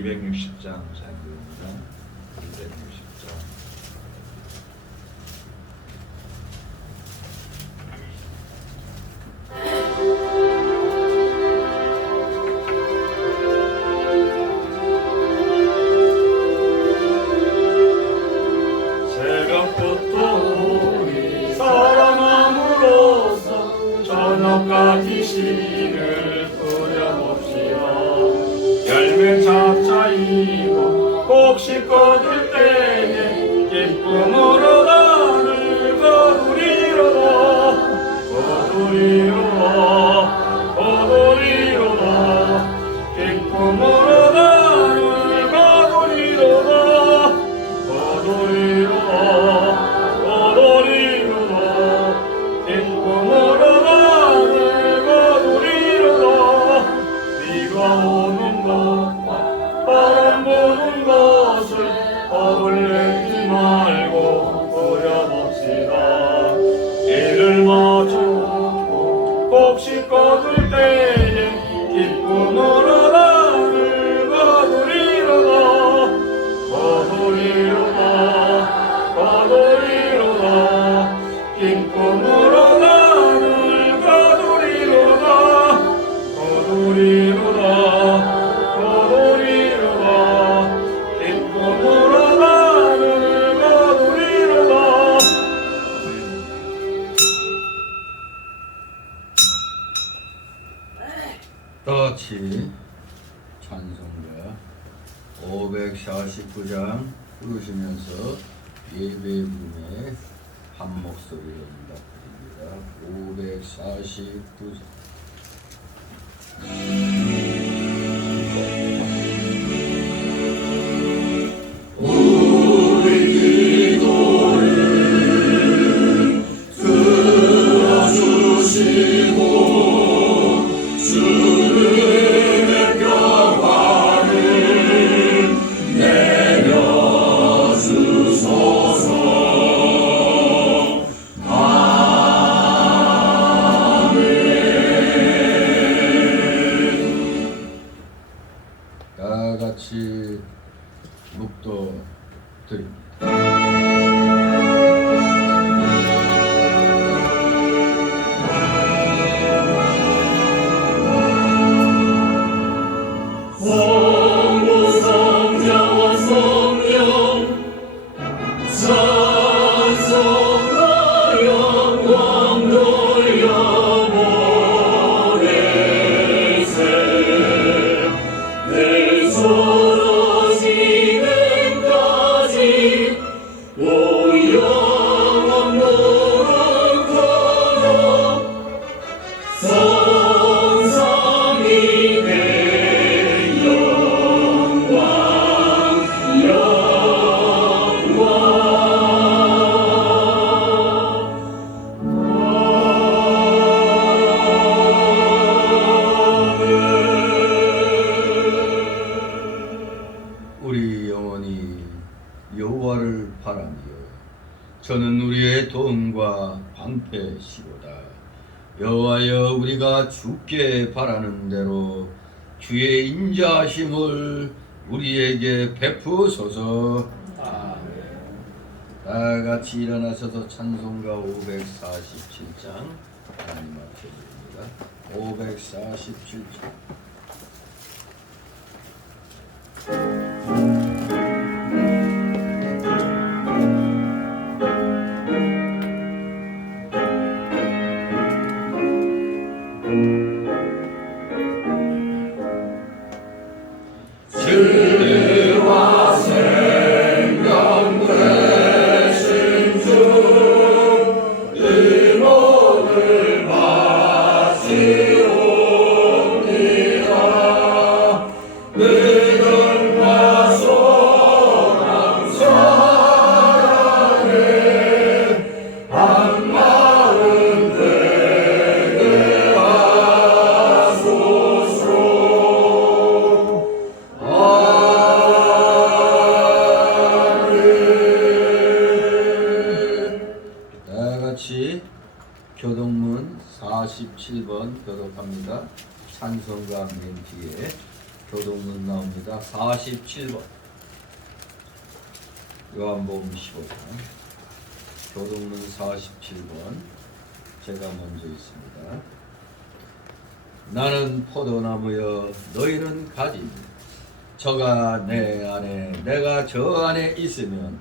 260장 장입니다. 260장. 저녁까지 씨를 뿌려봅시다. 열매 잡자이고 곡식 거둘 때에 기쁨으로 나를 거두리로다. 거두리로다. 거두리로다. 기쁨으로 나를 거두리로다. 거두리로다. 거두리로다. 기쁨으로 오는 것과 바람 부는 것을 겁을 내지 말고 부려봅시다. 이를 마주고 곡식 거둘 때에 기쁨으로 나를 거두리로다. 거두리로다. 거두리로다. 기쁨으로 나를 거두리로다. 거두리로다. 다같이 찬송가 549장 부르시면서 예배 부름에 한 목소리로 응답드립니다. 549장 우리 기도를 들어주시고 주님의 평화를 내려주소서. 다같이 묵도 드립니다. 우리 영혼이 여호와를 바라며 저는 우리의 돈과 방패시로다. 여호와여, 우리가 주께 바라는 대로 주의 인자하심을 우리에게 베푸소서. 다같이 일어나셔서 찬송가 547장 하나님 앞에 드립니다. 547장. 주와 생명 되신 주 의복을 바치옵니다. 믿음과 소망 사랑에 한 마음 되게 하소서. 다같이 교동문 47번 교독합니다. 찬송가 맨 뒤에 교동문 나옵니다. 47번. 요한복음 15장. 교동문 47번. 제가 먼저 있습니다. 나는 포도나무여 너희는 가지니 저가 내 안에 내가 저 안에 있으면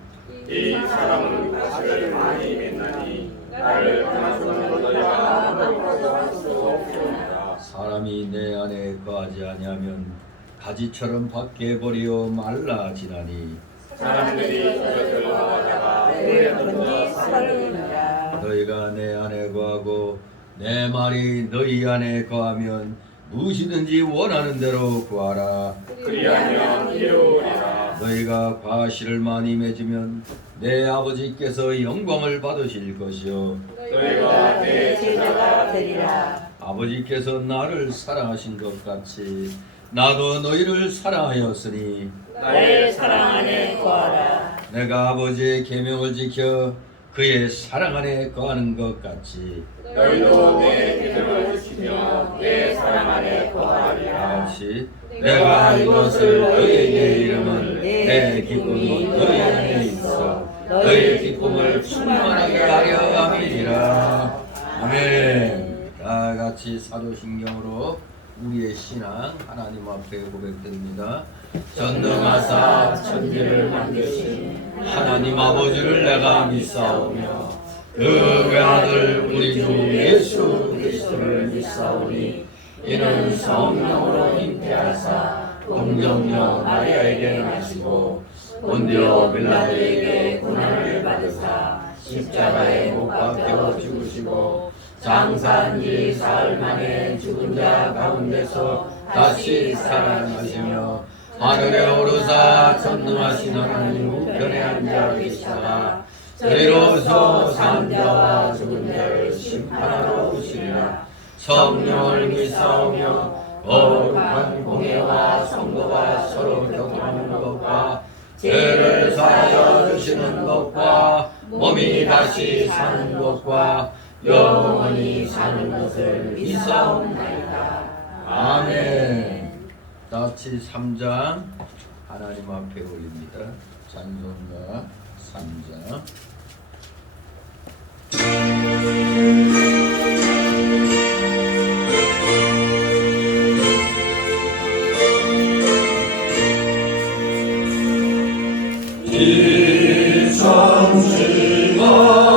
이 사람은 가지를 많이 맺나니 나를 떠나서는 너희가 아무것도 할 수 없으리라. 사람이 내 안에 거하지 아니하면 가지처럼 밖에 버리어 말라지나니 사람들이 그것을 가다가 물에 던져 살리느니라. 너희가 내 안에 거하고 내 말이 너희 안에 거하면 무엇이든지 원하는 대로 구하라. 그리하면 이루리라. 너희가 과실을 많이 맺으면 내 아버지께서 영광을 받으실 것이요 너희가 내 제자가 되리라. 아버지께서 나를 사랑하신 것 같이 나도 너희를 사랑하였으니 나의 사랑 안에 거하라. 내가 아버지의 계명을 지켜 그의 사랑 안에 거하는 것 같이 너희도 내 계명을 지키며 내 사랑 안에 거하리라. 같이 내가 이것을 너희에게 이름은 내 기쁨이 너희 안에 있어 너희의 기쁨을 충만하게 하려 함이니라. 아멘. 다 같이 사도신경으로 우리의 신앙 하나님 앞에 고백드립니다. 전능하사 천지를 만드신 하나님 아버지를 내가 믿사오며 그 외아들 우리 주 예수 그리스도를 믿사오니 이는 성령으로 잉태하사 동정녀 마리아에게 나시고 본디오 빌라도에게 고난을 받으사 십자가에 못 박혀 죽으시고 장사한 지 사흘 만에 죽은 자 가운데서 다시 살아나시며 하늘에 오르사 전능하신 하나님 우편에 앉아 계시다가 저리로서 산 자와 죽은 자를 심판하러 오시리라. 성령을 믿사오며 거룩한 공예와 성도가 서로 교통하는 것과 죄를 사하여 주시는 것과 몸이 다시 사는 것과 영원히 사는 것을 믿사옵나이다. 아멘. 다시 3장 하나님 앞에 올립니다. 찬송가 3장. 이 천지가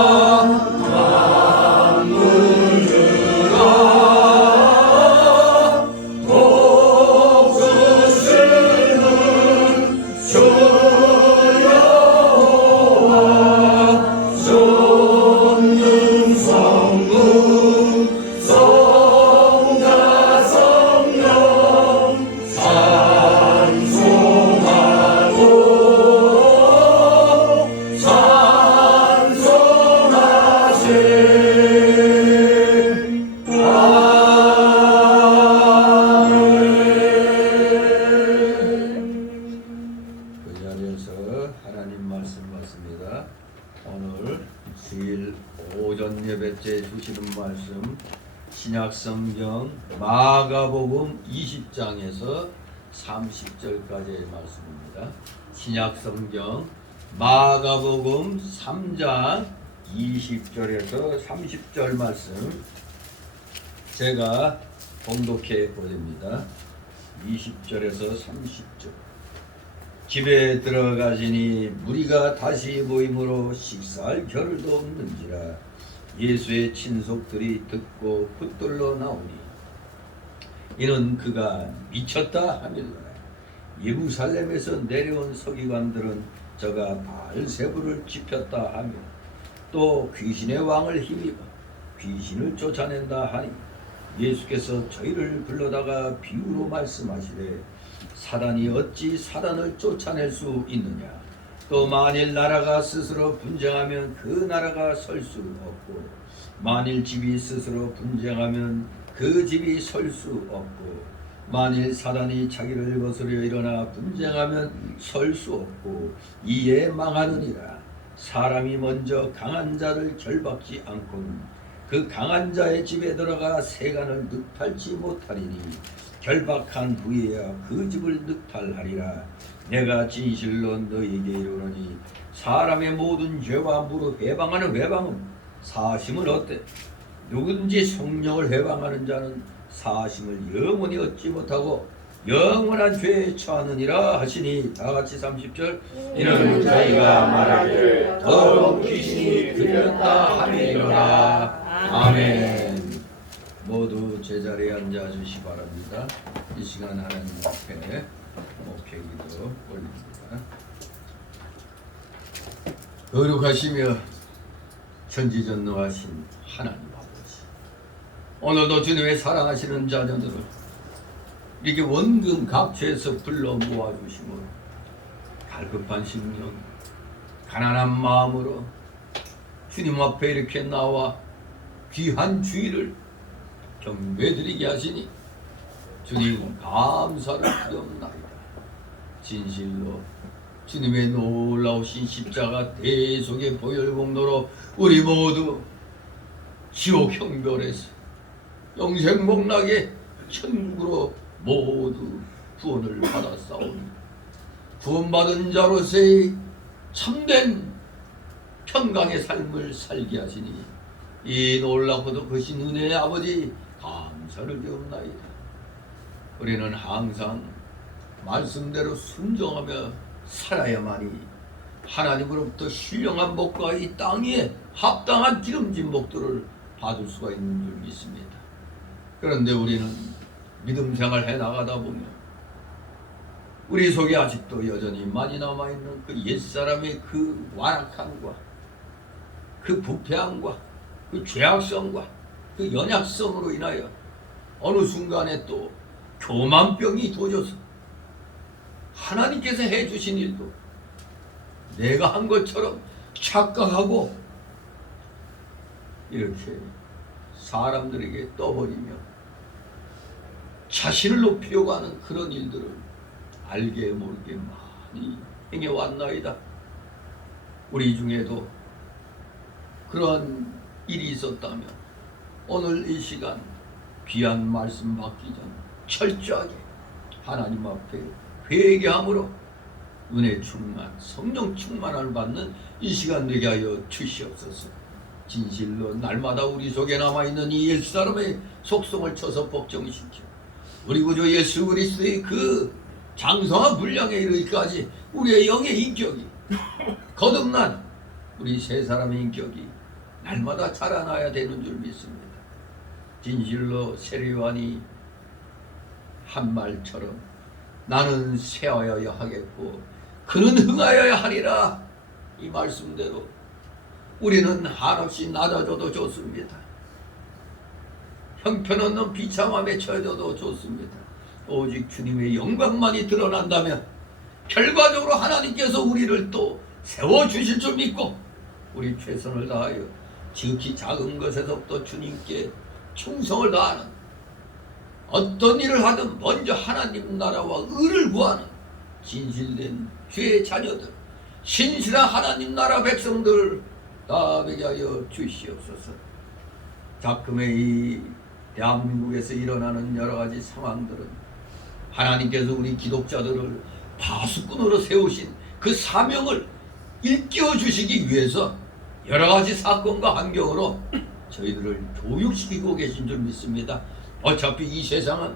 신약성경 마가복음 20장에서 30절까지의 말씀입니다. 신약성경 마가복음 3장 20절에서 30절 말씀 제가 봉독해 보냅니다. 20절에서 30절. 집에 들어가시니 무리가 다시 모임으로 식사할 겨를도 없는지라 예수의 친속들이 듣고 붙들러 나오니 이는 그가 미쳤다 하밀라. 예루살렘에서 내려온 서기관들은 저가 바알세부를 짚혔다 하며 또 귀신의 왕을 힘입어 귀신을 쫓아낸다 하니 예수께서 저희를 불러다가 비유로 말씀하시되 사단이 어찌 사단을 쫓아낼 수 있느냐. 또 만일 나라가 스스로 분쟁하면 그 나라가 설 수 없고 만일 집이 스스로 분쟁하면 그 집이 설 수 없고 만일 사단이 자기를 거스려 일어나 분쟁하면 설 수 없고 이에 망하느니라. 사람이 먼저 강한 자를 결박지 않고는 그 강한 자의 집에 들어가 세간을 늑탈지 못하리니 결박한 후에야 그 집을 늑탈하리라. 내가 진실로 너희에게 이르노니 사람의 모든 죄와 무릇 회방하는 회방은 사심을 얻되 누구든지 성령을 회방하는 자는 사심을 영원히 얻지 못하고 영원한 죄에 처하느니라 하시니. 다같이 30절. 이는 저희가 말하기를 더러운 귀신이 들렸다 하리로라. 아멘. 모두 제자리에 앉아 주시 바랍니다. 이 시간 하나님 앞에 목회기도 올립니다. 거룩하시며 전지전능하신 하나님 아버지, 오늘도 주님의 사랑하시는 자녀들을 이렇게 원금 각처에서 불러 모아주시므로 갈급한 심령, 가난한 마음으로 주님 앞에 이렇게 나와 귀한 주의를 경배드리게 하시니 주님 감사를 드리옵나이다. 진실로 주님의 놀라우신 십자가 대속의 보혈공로로 우리 모두 지옥 형벌에서 영생복락의 천국으로 모두 구원을 받았사오니 구원받은 자로서의 참된 평강의 삶을 살게 하시니 이 놀랍고도 크신 은혜의 아버지 감사를 드리옵나이다. 우리는 항상 말씀대로 순종하며 살아야만이 하나님으로부터 신령한 복과 이 땅에 합당한 기름진 복들을 받을 수가 있는 줄 믿습니다. 그런데 우리는 믿음 생활 해나가다 보면 우리 속에 아직도 여전히 많이 남아있는 그 옛사람의 그 완악함과 그 부패함과 그 죄악성과 그 연약성으로 인하여 어느 순간에 또 교만병이 도져서 하나님께서 해주신 일도 내가 한 것처럼 착각하고 이렇게 사람들에게 떠버리며 자신을 높이려고 하는 그런 일들을 알게 모르게 많이 행해왔나이다. 우리 중에도 그러한 일이 있었다면 오늘 이 시간 귀한 말씀 받기 전 철저하게 하나님 앞에 회개함으로 은혜 충만, 성령 충만을 받는 이 시간 되게 하여 주시옵소서. 진실로 날마다 우리 속에 남아있는 이 옛사람의 속성을 쳐서 복종시켜 우리 구주 예수 그리스도의 그 장성한 분량에 이르기까지 우리의 영의 인격이 거듭난 우리 세 사람의 인격이 날마다 자라나야 되는 줄 믿습니다. 진실로 세례요한이 한 말처럼 나는 쇠하여야 하겠고 그는 흥하여야 하리라. 이 말씀대로 우리는 한없이 낮아져도 좋습니다. 형편없는 비참함에 처해져도 좋습니다. 오직 주님의 영광만이 드러난다면 결과적으로 하나님께서 우리를 또 세워주실 줄 믿고 우리 최선을 다하여 지극히 작은 것에서부터 주님께 충성을 다하는 어떤 일을 하든 먼저 하나님 나라와 의를 구하는 진실된 주의 자녀들, 신실한 하나님 나라 백성들 다 되게 하여 주시옵소서. 작금의 이 대한민국에서 일어나는 여러 가지 상황들은 하나님께서 우리 기독자들을 파수꾼으로 세우신 그 사명을 일깨워 주시기 위해서 여러 가지 사건과 환경으로 저희들을 교육시키고 계신 줄 믿습니다. 어차피 이 세상은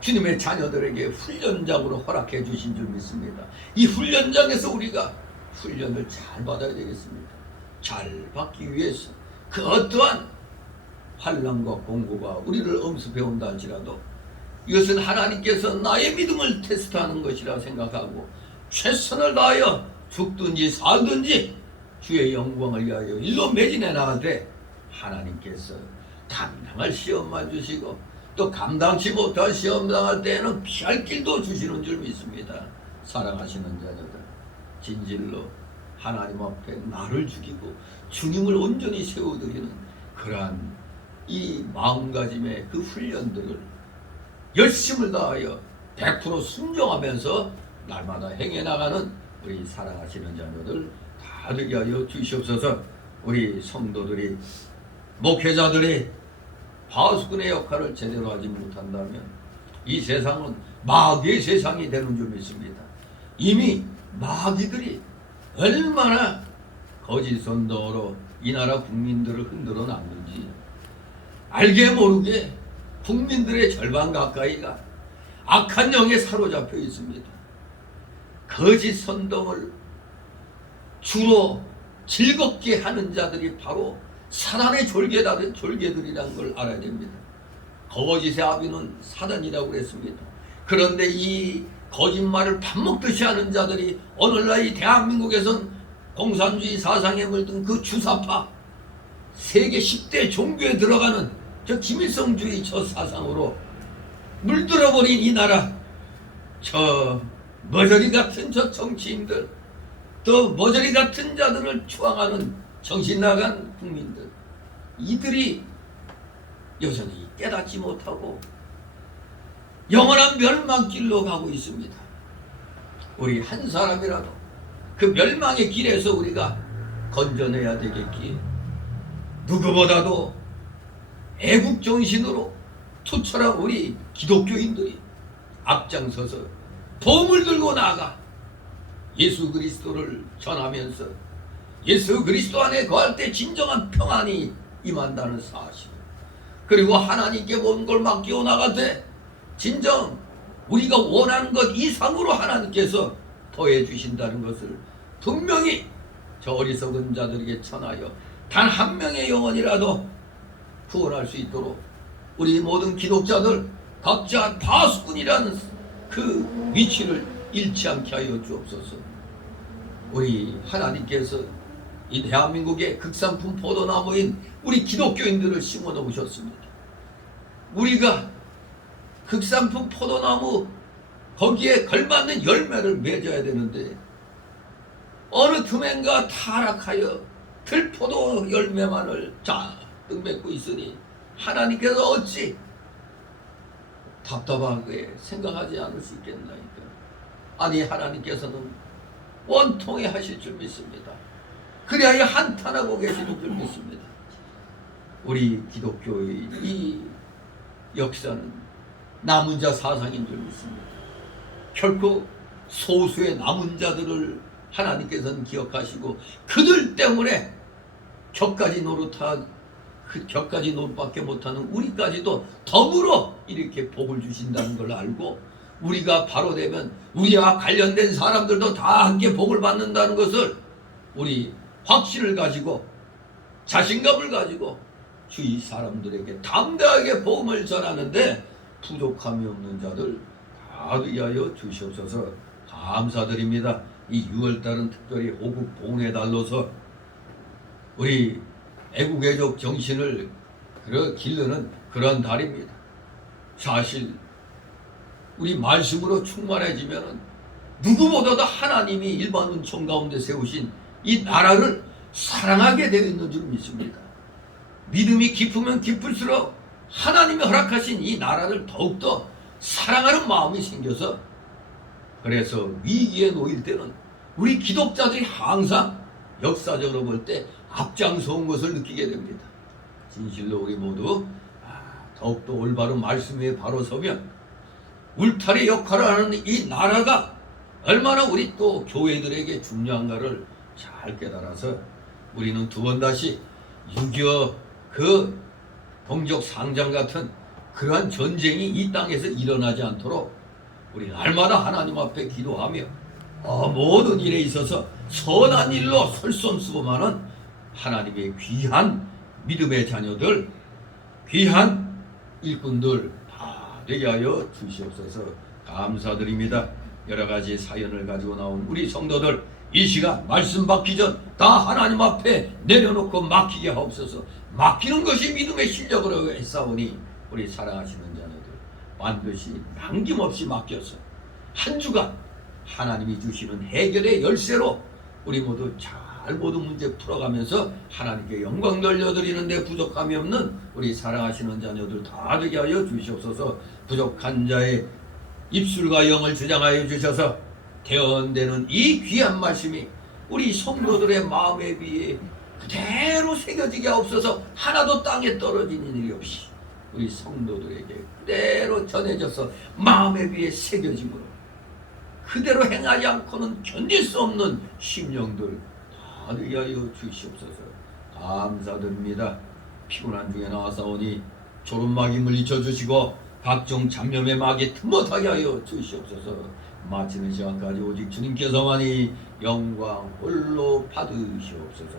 주님의 자녀들에게 훈련장으로 허락해 주신 줄 믿습니다. 이 훈련장에서 우리가 훈련을 잘 받아야 되겠습니다. 잘 받기 위해서 그 어떠한 환난과 공고가 우리를 엄습해 온다 할지라도 이것은 하나님께서 나의 믿음을 테스트하는 것이라 생각하고 최선을 다하여 죽든지 살든지 주의 영광을 위하여 일로 매진해 나가되 하나님께서 감당할 시험만 주시고 또 감당치 못할 시험 당할 때에는 피할 길도 주시는 줄 믿습니다. 사랑하시는 자녀들, 진실로 하나님 앞에 나를 죽이고 주님을 온전히 세워드리는 그러한 이 마음가짐의 그 훈련들을 열심을 다하여 100% 순종하면서 날마다 행해 나가는 우리 사랑하시는 자녀들 다 되게 하여 주시옵소서. 우리 성도들이 목회자들이 파수꾼의 역할을 제대로 하지 못한다면 이 세상은 마귀의 세상이 되는 줄 믿습니다. 이미 마귀들이 얼마나 거짓 선동으로 이 나라 국민들을 흔들어 놨는지 알게 모르게 국민들의 절반 가까이가 악한 영에 사로잡혀 있습니다. 거짓 선동을 주로 즐겁게 하는 자들이 바로 사단의 졸개들이라는 걸 알아야 됩니다. 거짓의 아비는 사단이라고 그랬습니다. 그런데 이 거짓말을 밥 먹듯이 하는 자들이 오늘날 이 대한민국에선 공산주의 사상에 물든 그 주사파 세계 10대 종교에 들어가는 저 김일성주의 저 사상으로 물들어버린 이 나라, 저 머저리 같은 저 정치인들, 또 머저리 같은 자들을 추앙하는 정신나간 국민들, 이들이 여전히 깨닫지 못하고 영원한 멸망길로 가고 있습니다. 우리 한 사람이라도 그 멸망의 길에서 우리가 건져내야 되겠기에 누구보다도 애국정신으로 투철한 우리 기독교인들이 앞장서서 보험을 들고 나아가 예수 그리스도를 전하면서 예수 그리스도 안에 거할 때 진정한 평안이 임한다는 사실, 그리고 하나님께 모든 걸 맡기고 나가되 진정 우리가 원하는 것 이상으로 하나님께서 더해 주신다는 것을 분명히 저 어리석은 자들에게 전하여 단 한 명의 영혼이라도 구원할 수 있도록 우리 모든 기독자들 각자 파수꾼이라는 그 위치를 잃지 않게 하여 주옵소서. 우리 하나님께서 이 대한민국의 극산품 포도나무인 우리 기독교인들을 심어 놓으셨습니다. 우리가 극산품 포도나무 거기에 걸맞는 열매를 맺어야 되는데 어느 틈엔가 타락하여 들포도 열매만을 잔뜩 맺고 있으니 하나님께서 어찌 답답하게 생각하지 않을 수 있겠나이까. 아니, 하나님께서는 원통해 하실 줄 믿습니다. 그리하여 한탄하고 계시는 줄 믿습니다. 우리 기독교의 이 역사는 남은 자 사상인 줄 믿습니다. 결코 소수의 남은 자들을 하나님께서는 기억하시고 그들 때문에 격가지 노릇밖에 못하는 우리까지도 더불어 이렇게 복을 주신다는 걸 알고 우리가 바로 되면 우리와 관련된 사람들도 다 함께 복을 받는다는 것을 우리 확신을 가지고 자신감을 가지고 주위 사람들에게 담대하게 복음을 전하는데 부족함이 없는 자들 다 위하여 주시옵소서. 감사드립니다. 이 6월달은 특별히 호국 봉의 달로서 우리 애국애족 정신을 기르는 그런 달입니다. 사실 우리 말씀으로 충만해지면 누구보다도 하나님이 일반 은총 가운데 세우신 이 나라를 사랑하게 되어 있는 줄 믿습니다. 믿음이 깊으면 깊을수록 하나님이 허락하신 이 나라를 더욱더 사랑하는 마음이 생겨서, 그래서 위기에 놓일 때는 우리 기독자들이 항상 역사적으로 볼 때 앞장서온 것을 느끼게 됩니다. 진실로 우리 모두 더욱더 올바른 말씀 위에 바로 서면 울타리 역할을 하는 이 나라가 얼마나 우리 또 교회들에게 중요한가를 잘 깨달아서 우리는 두 번 다시 6.25 그 동족 상장 같은 그러한 전쟁이 이 땅에서 일어나지 않도록 우리 날마다 하나님 앞에 기도하며 모든 일에 있어서 선한 일로 솔선수범하는 하나님의 귀한 믿음의 자녀들, 귀한 일꾼들 다 되게 하여 주시옵소서. 감사드립니다. 여러 가지 사연을 가지고 나온 우리 성도들 이 시간 말씀 받기 전 다 하나님 앞에 내려놓고 맡기게 하옵소서. 맡기는 것이 믿음의 실력으로 했사오니 우리 사랑하시는 자녀들 반드시 남김없이 맡겨서 한 주간 하나님이 주시는 해결의 열쇠로 우리 모두 잘 모든 문제 풀어가면서 하나님께 영광 돌려드리는데 부족함이 없는 우리 사랑하시는 자녀들 다 되게 하여 주시옵소서. 부족한 자의 입술과 영을 주장하여 주셔서 대언되는 이 귀한 말씀이 우리 성도들의 마음에 비해 그대로 새겨지게 없어서 하나도 땅에 떨어지는 일이 없이 우리 성도들에게 그대로 전해져서 마음에 비해 새겨짐으로 그대로 행하지 않고는 견딜 수 없는 심령들 다 위하여 주시옵소서. 감사드립니다. 피곤한 중에 나와서오니 졸음막이 물리쳐 주시고 각종 잡념의 막이 틈못하게 하여 주시옵소서. 마치는 시간까지 오직 주님께서만이 영광 홀로 받으시옵소서.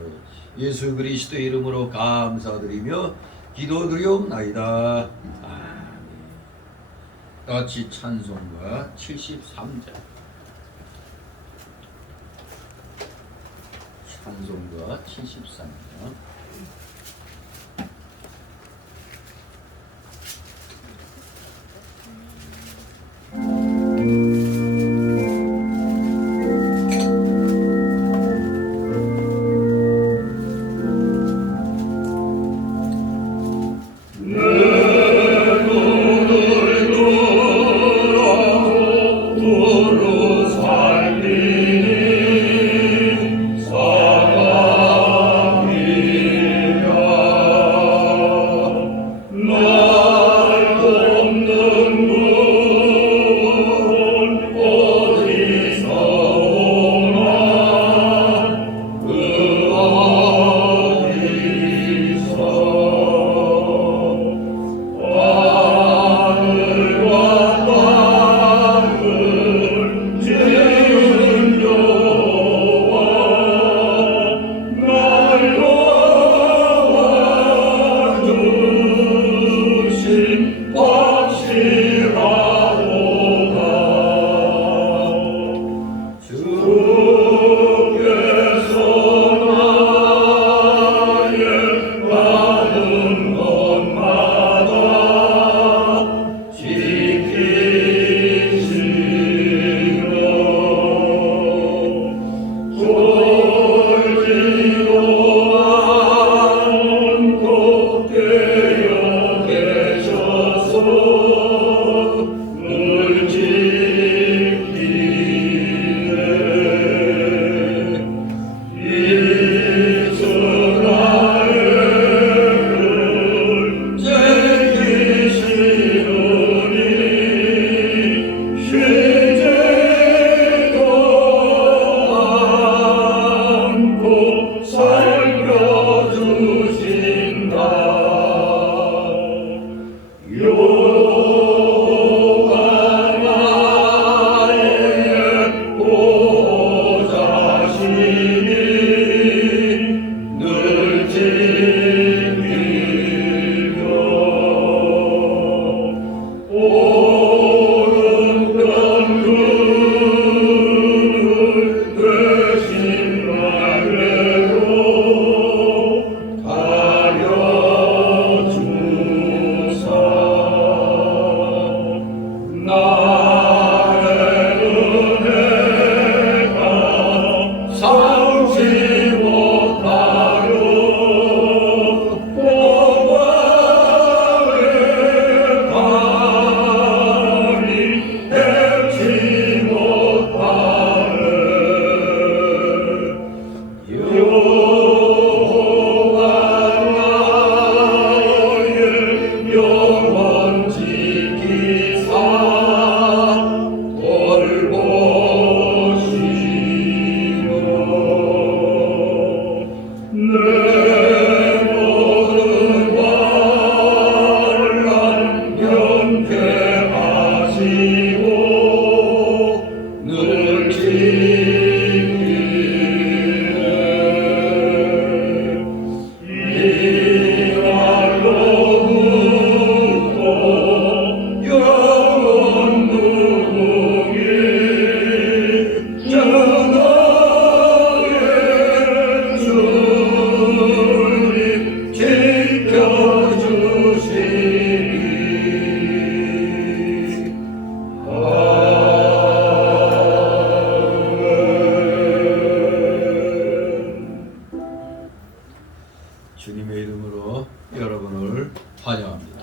예수 그리스도의 이름으로 감사드리며 기도드리옵나이다. 아멘. 같이 찬송가 73장. 찬송가 73장. 주님의 이름으로 여러분을 환영합니다.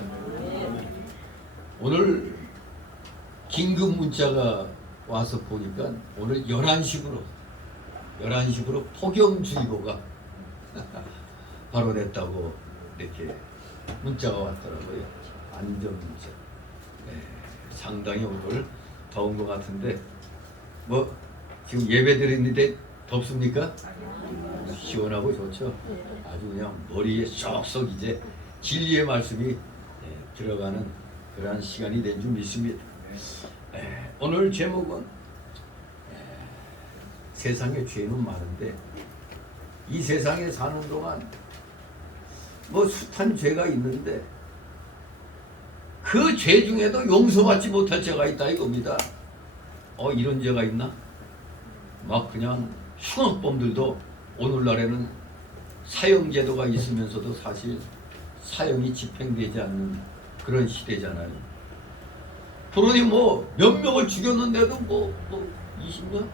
오늘 긴급 문자가 와서 보니까 오늘 11시부로 폭염주의보가 바로 됐다고 이렇게 문자가 왔더라고요. 안전 문자. 네, 상당히 오늘 더운 것 같은데 뭐 지금 예배 드리는데 덥습니까? 시원하고 좋죠. 아주 그냥 머리에 쏙쏙 이제 진리의 말씀이 들어가는 그러한 시간이 된 줄 믿습니다. 오늘 제목은 세상에 죄는 많은데 이 세상에 사는 동안 뭐 숱한 죄가 있는데 그 죄 중에도 용서받지 못할 죄가 있다 이겁니다. 이런 죄가 있나? 막 그냥 흉악범들도 오늘날에는 사형제도가 있으면서도 사실 사형이 집행되지 않는 그런 시대잖아요. 그러니 뭐 몇 명을 죽였는데도 뭐 20년?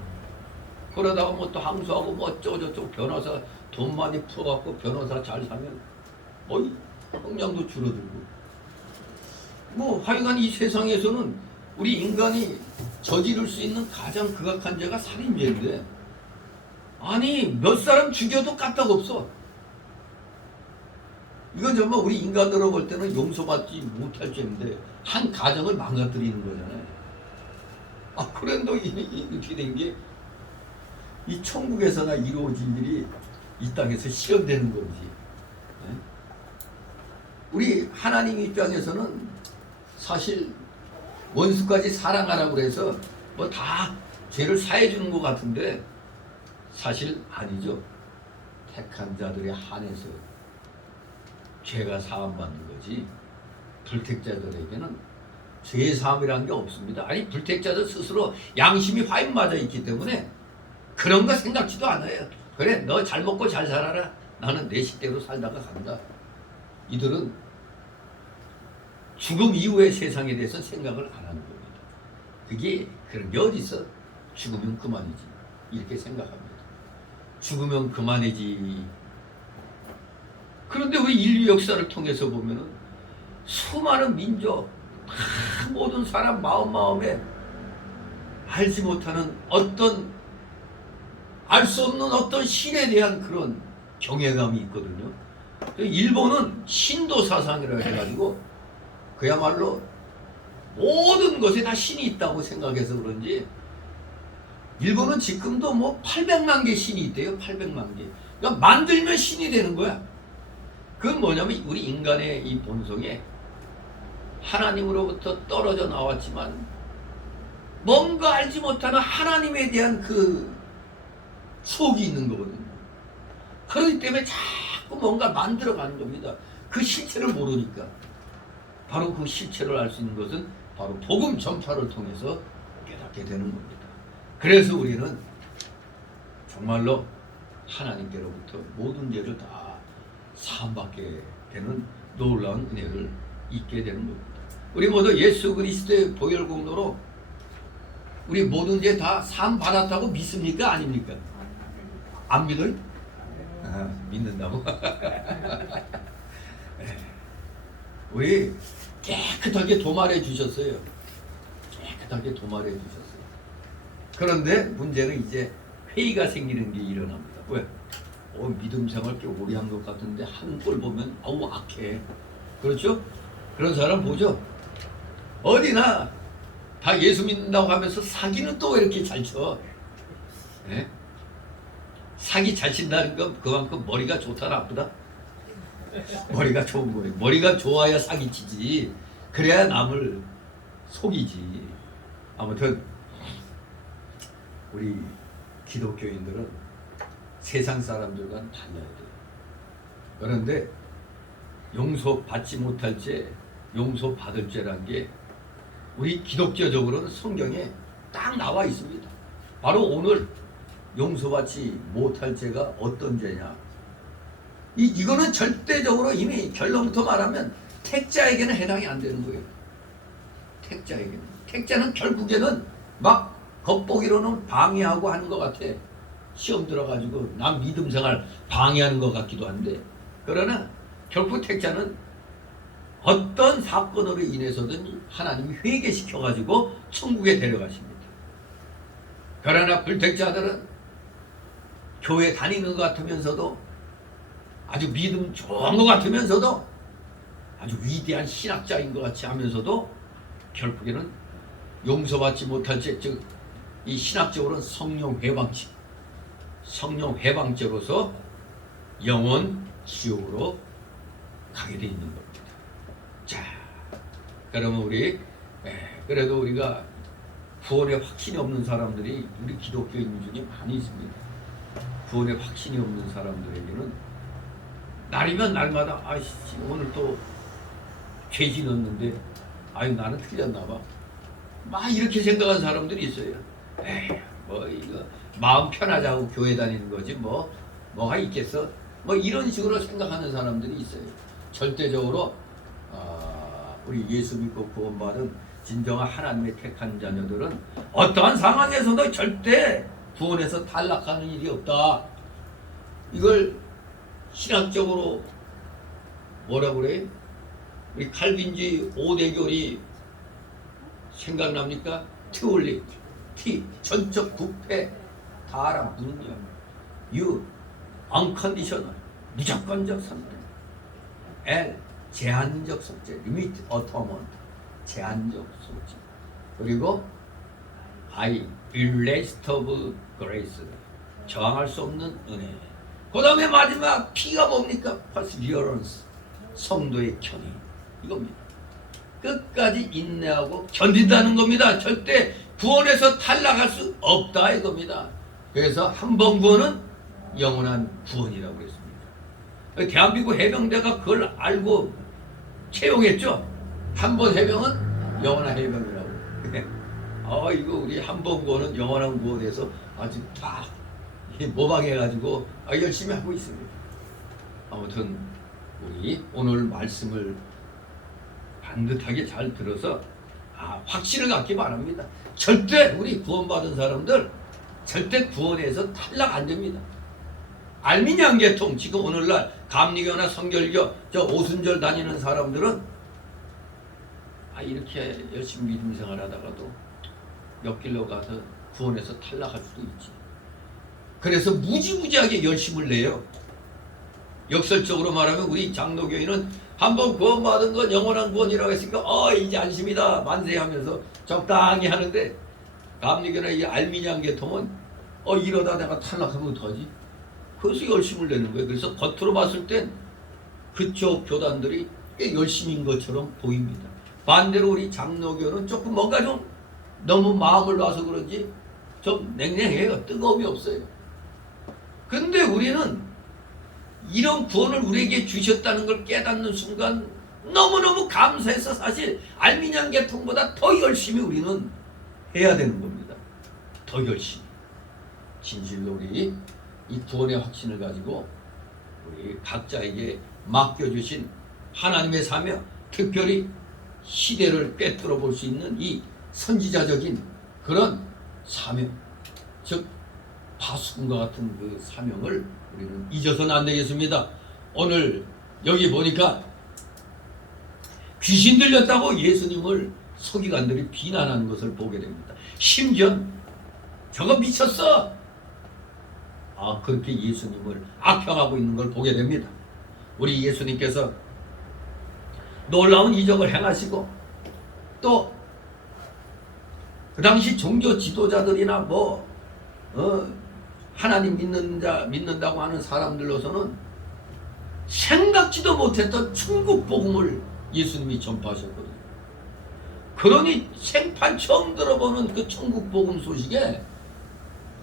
그러다가 뭐 또 항소하고 뭐 어쩌고저쩌고 변호사 돈 많이 풀어갖고 변호사 잘 사면 형량도 줄어들고 뭐 하여간 이 세상에서는 우리 인간이 저지를 수 있는 가장 극악한 죄가 살인죄인데 아니 몇 사람 죽여도 까딱없어. 이건 정말 우리 인간으로 볼 때는 용서받지 못할 죄인데 한 가정을 망가뜨리는 거잖아요. 그런데 이렇게 된 게 이 천국에서나 이루어질 일이 이 땅에서 실현되는 건지. 우리 하나님 입장에서는 사실 원수까지 사랑하라고 그래서 뭐 다 죄를 사해 주는 것 같은데 사실 아니죠. 택한 자들에 한해서 죄가 사함받는 거지 불택자들에게는 죄 사함이라는 게 없습니다. 아니 불택자들 스스로 양심이 화인 맞아 있기 때문에 그런 거 생각지도 않아요. 그래 너 잘 먹고 잘 살아라. 나는 내 식대로 살다가 간다. 이들은 죽음 이후의 세상에 대해서 생각을 안 하는 겁니다. 그게 그런 게 어디 있어? 죽으면 그만이지. 이렇게 생각합니다. 죽으면 그만이지. 그런데 왜 인류 역사를 통해서 보면은 수많은 민족, 모든 사람 마음에 알지 못하는 어떤 알 수 없는 어떤 신에 대한 그런 경외감이 있거든요. 일본은 신도 사상이라고 해가지고 그야말로 모든 것에 다 신이 있다고 생각해서 그런지 일본은 지금도 뭐 800만 개 신이 있대요. 800만 개. 그러니까 만들면 신이 되는 거야. 그건 뭐냐면 우리 인간의 이 본성에 하나님으로부터 떨어져 나왔지만 뭔가 알지 못하는 하나님에 대한 그 추억이 있는 거거든요. 그렇기 때문에 자꾸 뭔가 만들어가는 겁니다. 그 실체를 모르니까. 바로 그 실체를 알 수 있는 것은 바로 복음 전파를 통해서 깨닫게 되는 겁니다. 그래서 우리는 정말로 하나님께로부터 모든 죄를 다 사함받게 되는 놀라운 은혜를 잊게 되는 겁니다. 우리 모두 예수 그리스도의 보혈 공로로 우리 모든 죄 다 사함 받았다고 믿습니까? 아닙니까? 안 믿어요? 믿는다고? 우리 깨끗하게 도말해 주셨어요. 깨끗하게 도말해 주셨어요. 그런데 문제는 이제 회의가 생기는 게 일어납니다. 왜? 믿음 생활 꽤 오래 한 것 같은데 한 꼴 보면 악해. 그렇죠? 그런 사람 보죠? 어디나 다 예수 믿는다고 하면서 사기는 또 왜 이렇게 잘 쳐? 네? 사기 잘 친다는 건 그만큼 머리가 좋다 나쁘다? 머리가 좋은 거예요. 머리가 좋아야 사기치지. 그래야 남을 속이지. 아무튼 우리 기독교인들은 세상 사람들과는 달라야 돼요. 그런데 용서받지 못할 죄, 용서받을 죄란 게 우리 기독교적으로는 성경에 딱 나와 있습니다. 바로 오늘 용서받지 못할 죄가 어떤 죄냐? 이거는 절대적으로 이미 결론부터 말하면 택자에게는 해당이 안 되는 거예요. 택자에게는. 택자는 결국에는 막 겉보기로는 방해하고 하는 것 같아. 시험 들어가지고 남 믿음 생활 방해하는 것 같기도 한데 그러나 결국 택자는 어떤 사건으로 인해서든 하나님이 회개시켜가지고 천국에 데려가십니다. 그러나 불택자들은 교회 다니는 것 같으면서도 아주 믿음 좋은 것 같으면서도 아주 위대한 신학자인 것 같이 하면서도 결국에는 용서받지 못할 즉 이 신학적으로는 성령 회방죄로서 영원 지옥으로 가게 돼 있는 겁니다. 자, 그러면 그래도 우리가 구원의 확신이 없는 사람들이 우리 기독교인 중에 많이 있습니다. 구원의 확신이 없는 사람들에게는 날이면 날마다 아이씨 오늘 또 죄 지었는데 아유 나는 틀렸나 봐. 막 이렇게 생각하는 사람들이 있어요. 에이 뭐 이거 마음 편하자고 교회 다니는 거지 뭐가 있겠어? 뭐 이런 식으로 생각하는 사람들이 있어요. 절대적으로 우리 예수 믿고 구원받은 진정한 하나님의 택한 자녀들은 어떠한 상황에서도 절대 구원에서 탈락하는 일이 없다. 이걸 신학적으로 뭐라고 그래? 우리 칼빈주의 5대 교리 생각납니까? T, 전적 부패, 다랑 능력, U, unconditional, 무조건적 선택, L, 제한적 속죄, limit atonement, 제한적 속죄, 그리고 I, irresistible grace, 저항할 수 없는 은혜. 그 다음에 마지막 P가 뭡니까? perseverance, 성도의 견인. 이겁니다. 끝까지 인내하고 견딘다는 겁니다. 절대 구원에서 탈락할 수 없다 이겁니다. 그래서 한 번 구원은 영원한 구원이라고 했습니다. 대한민국 해병대가 그걸 알고 채용했죠. 한 번 해병은 영원한 해병이라고. 이거 우리 한 번 구원은 영원한 구원에서 아주 다 모방해가지고 열심히 하고 있습니다. 아무튼 우리 오늘 말씀을 반듯하게 잘 들어서 확신을 갖기 바랍니다. 절대 우리 구원받은 사람들 절대 구원에서 탈락 안 됩니다. 알미니안 계통 지금 오늘날 감리교나 성결교 저 오순절 다니는 사람들은 이렇게 열심히 믿음 생활하다가도 옆길로 가서 구원에서 탈락할 수도 있지. 그래서 무지무지하게 열심을 내요. 역설적으로 말하면 우리 장로교인은 한번 구원받은 건 영원한 구원이라고 했으니까 이제 안심이다 만세 하면서 적당히 하는데 감리교나 이 알미니안 계통은 이러다 내가 탈락하면 어떡하지? 그래서 열심을 내는 거예요. 그래서 겉으로 봤을 땐 그쪽 교단들이 꽤 열심인 것처럼 보입니다. 반대로 우리 장로교는 조금 뭔가 좀 너무 마음을 놔서 그런지 좀 냉랭해요. 뜨거움이 없어요. 근데 우리는 이런 구원을 우리에게 주셨다는 걸 깨닫는 순간 너무너무 감사해서 사실 알미니안 계통보다 더 열심히 우리는 해야 되는 겁니다. 더 열심히. 진실로 우리 이 구원의 확신을 가지고 우리 각자에게 맡겨주신 하나님의 사명, 특별히 시대를 꿰뚫어 볼 수 있는 이 선지자적인 그런 사명, 즉 파수꾼과 같은 그 사명을 우리는 잊어서는 안 되겠습니다. 오늘 여기 보니까 귀신 들렸다고 예수님을 서기관들이 비난하는 것을 보게 됩니다. 심지어 저거 미쳤어! 그렇게 예수님을 악평하고 있는 걸 보게 됩니다. 우리 예수님께서 놀라운 이적을 행하시고 또 그 당시 종교 지도자들이나 하나님 믿는다고 하는 사람들로서는 생각지도 못했던 천국 복음을 예수님이 전파하셨거든요. 그러니 생판 처음 들어보는 그 천국 복음 소식에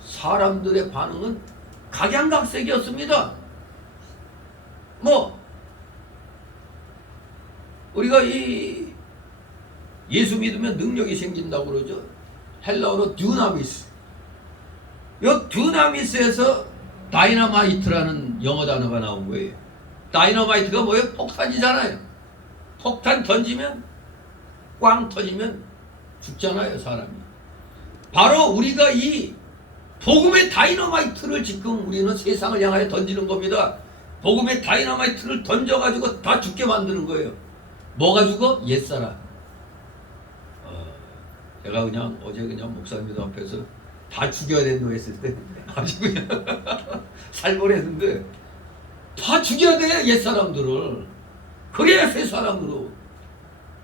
사람들의 반응은 각양각색이었습니다. 우리가 이 예수 믿으면 능력이 생긴다고 그러죠. 헬라어로 듀나미스. 이 듀나미스에서 다이너마이트라는 영어 단어가 나온 거예요. 다이너마이트가 뭐예요? 폭탄이잖아요. 폭탄 던지면 꽝 터지면 죽잖아요, 사람이. 바로 우리가 이 복음의 다이너마이트를 지금 우리는 세상을 향하여 던지는 겁니다. 복음의 다이너마이트를 던져가지고 다 죽게 만드는 거예요. 뭐가 죽어? 옛사람. 제가 어제 목사님들 앞에서 다 죽여야 된다고 했을 때 아주 그냥 살벌했는데 다 죽여야 돼, 옛사람들을. 그래야 새 사람으로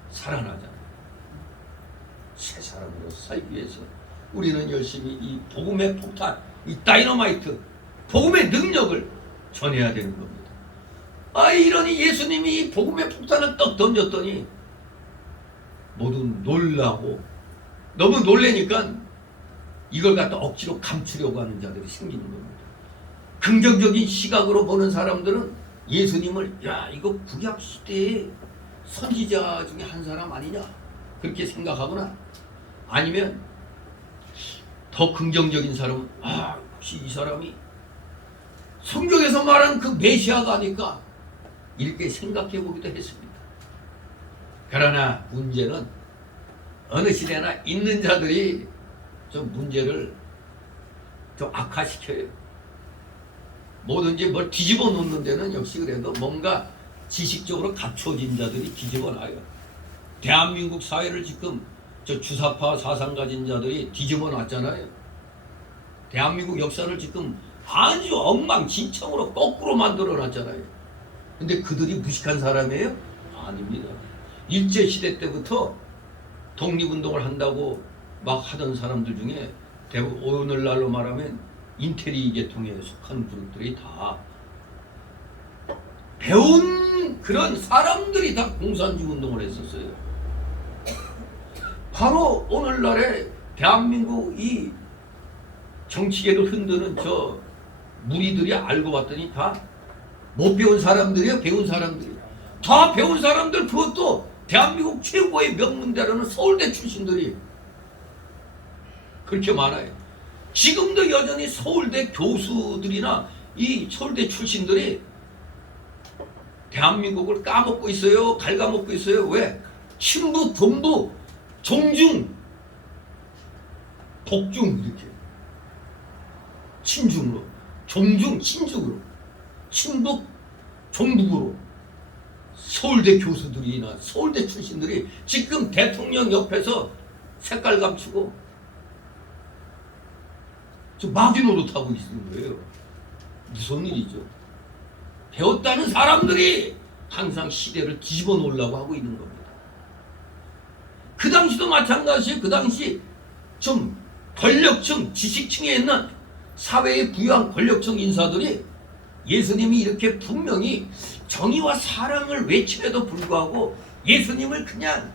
살아나잖아. 새 사람으로 살기 위해서 우리는 열심히 이 복음의 폭탄, 이 다이너마이트, 복음의 능력을 전해야 되는 겁니다. 이러니 예수님이 이 복음의 폭탄을 떡 던졌더니 모두 놀라고, 너무 놀래니까 이걸 갖다 억지로 감추려고 하는 자들이 생기는 겁니다. 긍정적인 시각으로 보는 사람들은 예수님을, 야, 이거 구약 시대의 선지자 중에 한 사람 아니냐, 그렇게 생각하거나, 아니면 더 긍정적인 사람은, 혹시 이 사람이 성경에서 말하는 그 메시아가 아닐까, 이렇게 생각해 보기도 했습니다. 그러나 문제는 어느 시대나 있는 자들이 좀 문제를 좀 악화시켜요. 뭐든지 뭘 뒤집어 놓는 데는 역시 그래도 뭔가 지식적으로 갖춰진 자들이 뒤집어 놔요. 대한민국 사회를 지금 저 주사파 사상 가진 자들이 뒤집어 놨잖아요. 대한민국 역사를 지금 아주 엉망진창으로 거꾸로 만들어 놨잖아요. 근데 그들이 무식한 사람이에요? 아닙니다. 일제시대 때부터 독립운동을 한다고 막 하던 사람들 중에 대부분 오늘날로 말하면 인테리 계통에 속한 그룹들이 다 배운 그런 사람들이 다 공산주의 운동을 했었어요. 바로 오늘날에 대한민국 이 정치계를 흔드는 저 무리들이 알고 봤더니 다 못 배운 사람들이에요. 배운 사람들이 다 배운 사람들, 그것도 대한민국 최고의 명문대라는 서울대 출신들이 그렇게 많아요. 지금도 여전히 서울대 교수들이나 이 서울대 출신들이 대한민국을 까먹고 있어요. 갉아먹고 있어요. 왜? 친부, 본부, 종중, 복중, 이렇게 친중으로, 종중, 친중으로, 친북, 종북으로 서울대 교수들이나 서울대 출신들이 지금 대통령 옆에서 색깔 감추고 저 마귀 노릇하고 있는 거예요. 무서운 일이죠. 배웠다는 사람들이 항상 시대를 뒤집어 놓으려고 하고 있는 겁니다. 그 당시도 마찬가지예요. 그 당시 좀 권력층, 지식층에 있는 사회에 부유한 권력층 인사들이 예수님이 이렇게 분명히 정의와 사랑을 외침에도 불구하고 예수님을 그냥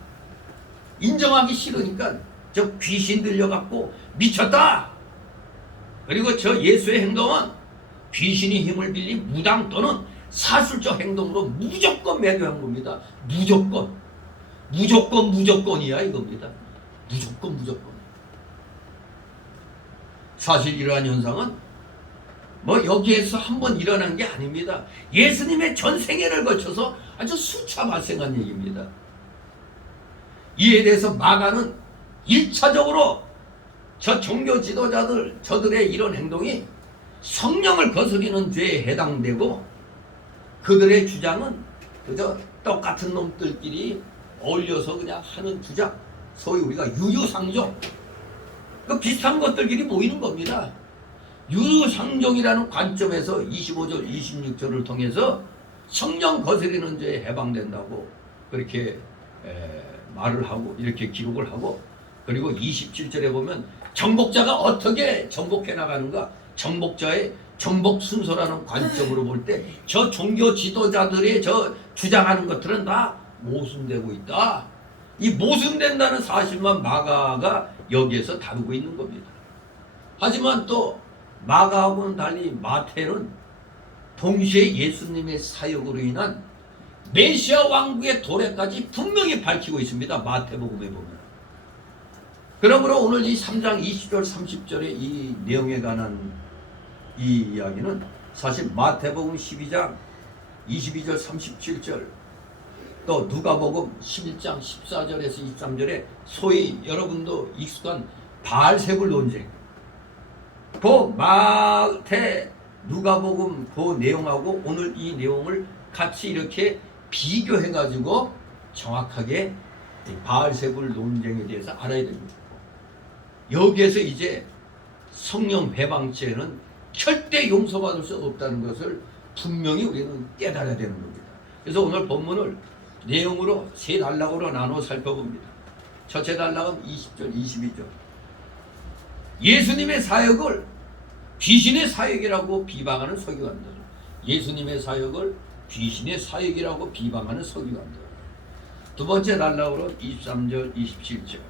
인정하기 싫으니까 저 귀신 들려갖고 미쳤다. 그리고 저 예수의 행동은 귀신이 힘을 빌린 무당 또는 사술적 행동으로 무조건 매도한 겁니다. 무조건이야 이겁니다. 무조건. 사실 이러한 현상은 뭐 여기에서 한번 일어난 게 아닙니다. 예수님의 전 생애를 거쳐서 아주 수차 발생한 얘기입니다. 이에 대해서 마가는 1차적으로 저 종교 지도자들, 저들의 이런 행동이 성령을 거스리는 죄에 해당되고, 그들의 주장은 그저 똑같은 놈들끼리 어울려서 그냥 하는 주장, 소위 우리가 유유상종, 그 비슷한 것들끼리 모이는 겁니다. 유유상종이라는 관점에서 25절, 26절을 통해서 성령 거스리는 죄에 해당된다고 그렇게 말을 하고 이렇게 기록을 하고, 그리고 27절에 보면 정복자가 어떻게 정복해 나가는가, 정복자의 정복 순서라는 관점으로 볼 때 저 종교 지도자들의 저 주장하는 것들은 다 모순되고 있다. 이 모순된다는 사실만 마가가 여기에서 다루고 있는 겁니다. 하지만 또 마가하고는 달리 마태는 동시에 예수님의 사역으로 인한 메시아 왕국의 도래까지 분명히 밝히고 있습니다. 마태복음에 보면. 그러므로 오늘 이 3장 20절 30절의 이 내용에 관한 이 이야기는 사실 마태복음 12장 22절 37절, 또 누가복음 11장 14절에서 23절에 소위 여러분도 익숙한 바알세불 논쟁, 그 마태 누가복음 그 내용하고 오늘 이 내용을 같이 이렇게 비교해 가지고 정확하게 바알세불 논쟁에 대해서 알아야 됩니다. 여기에서 이제 성령 배방죄는 절대 용서받을 수 없다는 것을 분명히 우리는 깨달아야 되는 겁니다. 그래서 오늘 본문을 내용으로 세 단락으로 나눠 살펴봅니다. 첫째 단락은 20절, 22절. 예수님의 사역을 귀신의 사역이라고 비방하는 서기관들. 예수님의 사역을 귀신의 사역이라고 비방하는 서기관들. 두 번째 단락으로 23절, 27절.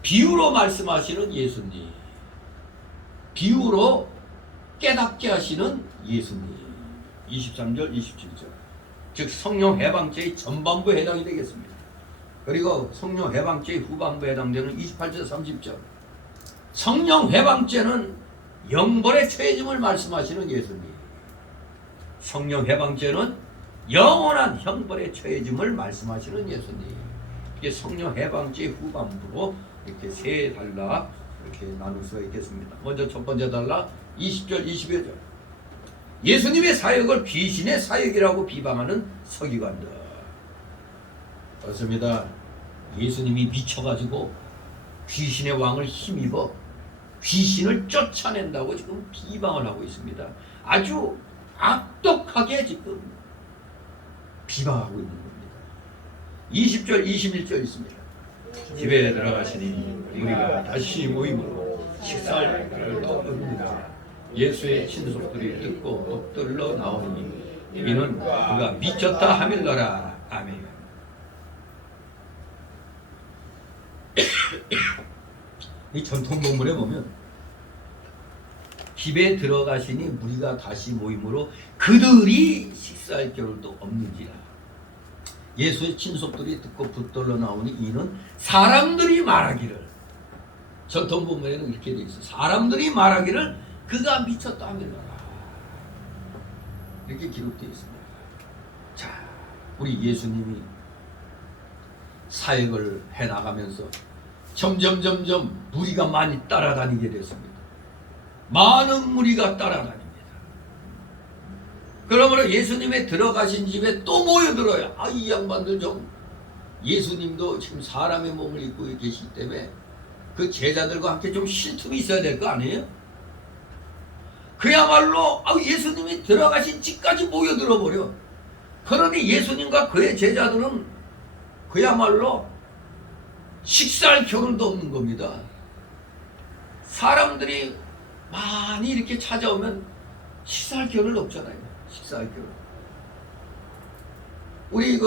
비유로 말씀하시는 예수님. 비유로 깨닫게 하시는 예수님. 23절, 27절. 즉 성령 해방죄의 전반부에 해당이 되겠습니다. 그리고 성령 해방죄의 후반부에 해당되는 28절, 30절. 성령 해방죄는 영벌의 처해짐을 말씀하시는 예수님. 성령 해방죄는 영원한 형벌의 처해짐을 말씀하시는 예수님. 이게 성령 해방죄의 후반부로 이렇게 세 단락 이렇게 나눌 수가 있겠습니다. 먼저 첫 번째 단락 20절, 21절. 예수님의 사역을 귀신의 사역이라고 비방하는 서기관들. 그렇습니다. 예수님이 미쳐가지고 귀신의 왕을 힘입어 귀신을 쫓아낸다고 지금 비방을 하고 있습니다. 아주 악독하게 지금 비방하고 있는 겁니다. 20절, 21절 있습니다. 집에 들어가시니 우리가 다시 모임으로 식사할 그를 떠듭니다. 예수의 친속들이 듣고 엎드러 나오니 이는 그가 미쳤다 하밀러라. 아멘. 이 전통 본문에 보면 집에 들어가시니 무리가 다시 모임으로 그들이 식사할 겨를도 없는지라. 예수의 친속들이 듣고 붙들러 나오니 이는 사람들이 말하기를, 전통 본문에는 이렇게 되어 있어요. 사람들이 말하기를 그가 미쳤다 하밀러라. 이렇게 기록되어 있습니다. 자, 우리 예수님이 사역을 해나가면서 점점 무리가 많이 따라다니게 됐습니다. 많은 무리가 따라다닙니다. 그러므로 예수님의 들어가신 집에 또 모여들어요. 아, 이 양반들 좀, 예수님도 지금 사람의 몸을 입고 계시기 때문에 그 제자들과 함께 좀 쉴 틈이 있어야 될 거 아니에요? 그야말로 예수님이 들어가신 집까지 모여들어 버려. 그러니 예수님과 그의 제자들은 그야말로 식사할 겨를도 없는 겁니다. 사람들이 많이 이렇게 찾아오면 식사할 겨를 없잖아요. 식사할 겨를. 우리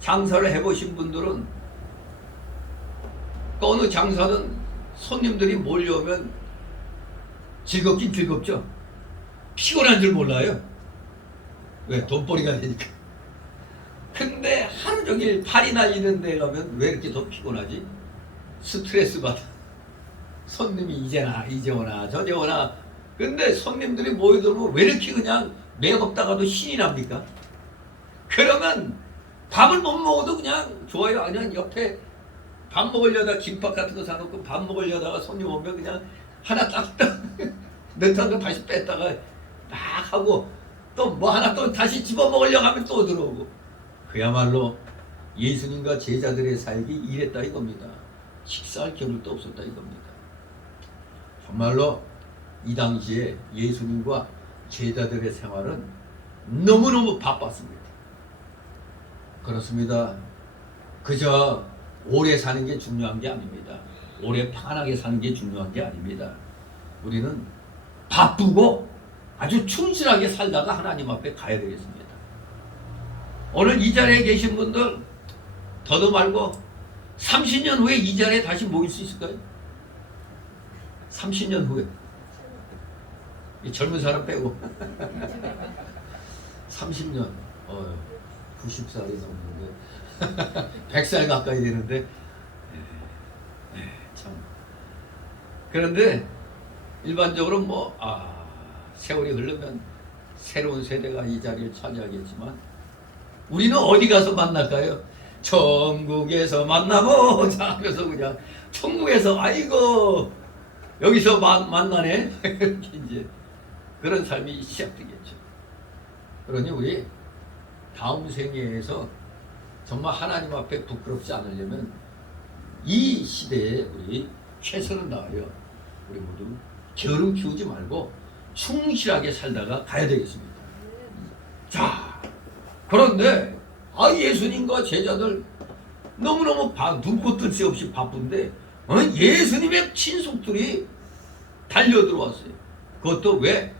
장사를 해보신 분들은 어느 장사든 손님들이 몰려오면 즐겁긴 즐겁죠. 피곤한 줄 몰라요. 왜? 돈벌이가 되니까. 근데 하루 종일 팔이 날리는 데 가면 왜 이렇게 더 피곤하지? 스트레스 받아. 손님이 이제 오나 저제 오나. 근데 손님들이 모여들고 왜 이렇게 그냥 매겁다가도 신이 납니까? 그러면 밥을 못 먹어도 그냥 좋아요. 그냥 옆에 밥 먹으려다 김밥 같은 거 사놓고 밥 먹으려다가 손님 오면 그냥 하나 딱 넣다가 다시 뺐다가 막 하고 또 뭐 하나 또 다시 집어 먹으려고 하면 또 들어오고. 그야말로 예수님과 제자들의 사역이 이랬다 이겁니다. 식사할 겨를도 없었다 이겁니다. 정말로 이 당시에 예수님과 제자들의 생활은 너무너무 바빴습니다. 그렇습니다. 그저 오래 사는 게 중요한 게 아닙니다. 오래 편하게 사는 게 중요한 게 아닙니다. 우리는 바쁘고 아주 충실하게 살다가 하나님 앞에 가야 되겠습니다. 오늘 이 자리에 계신 분들 더도 말고 30년 후에 이 자리에 다시 모일 수 있을까요? 30년 후에. 이 젊은 사람 빼고 30년 90살이 넘는데 100살 가까이 되는데 참. 그런데 일반적으로 세월이 흐르면 새로운 세대가 이 자리를 차지하겠지만 우리는 어디 가서 만날까요? 천국에서 만나보자 하면서 그냥 천국에서 아이고 여기서 만나네. 이제 그런 삶이 시작되겠죠. 그러니 우리 다음 생애에서 정말 하나님 앞에 부끄럽지 않으려면 이 시대에 우리 최선을 다하여 우리 모두 게으름 키우지 말고 충실하게 살다가 가야 되겠습니다. 자, 그런데 예수님과 제자들 너무너무 눈코 뜰 새 없이 바쁜데 예수님의 친속들이 달려들어왔어요. 그것도 왜?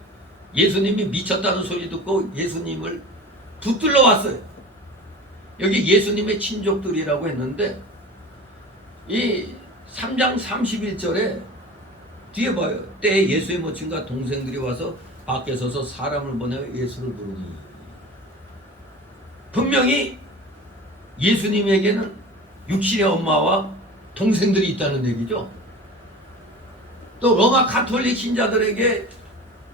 예수님이 미쳤다는 소리 듣고 예수님을 붙들러 왔어요. 여기 예수님의 친족들이라고 했는데 이 3장 31절에 뒤에 봐요. 때에 예수의 모친과 동생들이 와서 밖에 서서 사람을 보내 예수를 부르니, 분명히 예수님에게는 육신의 엄마와 동생들이 있다는 얘기죠. 또 로마 가톨릭 신자들에게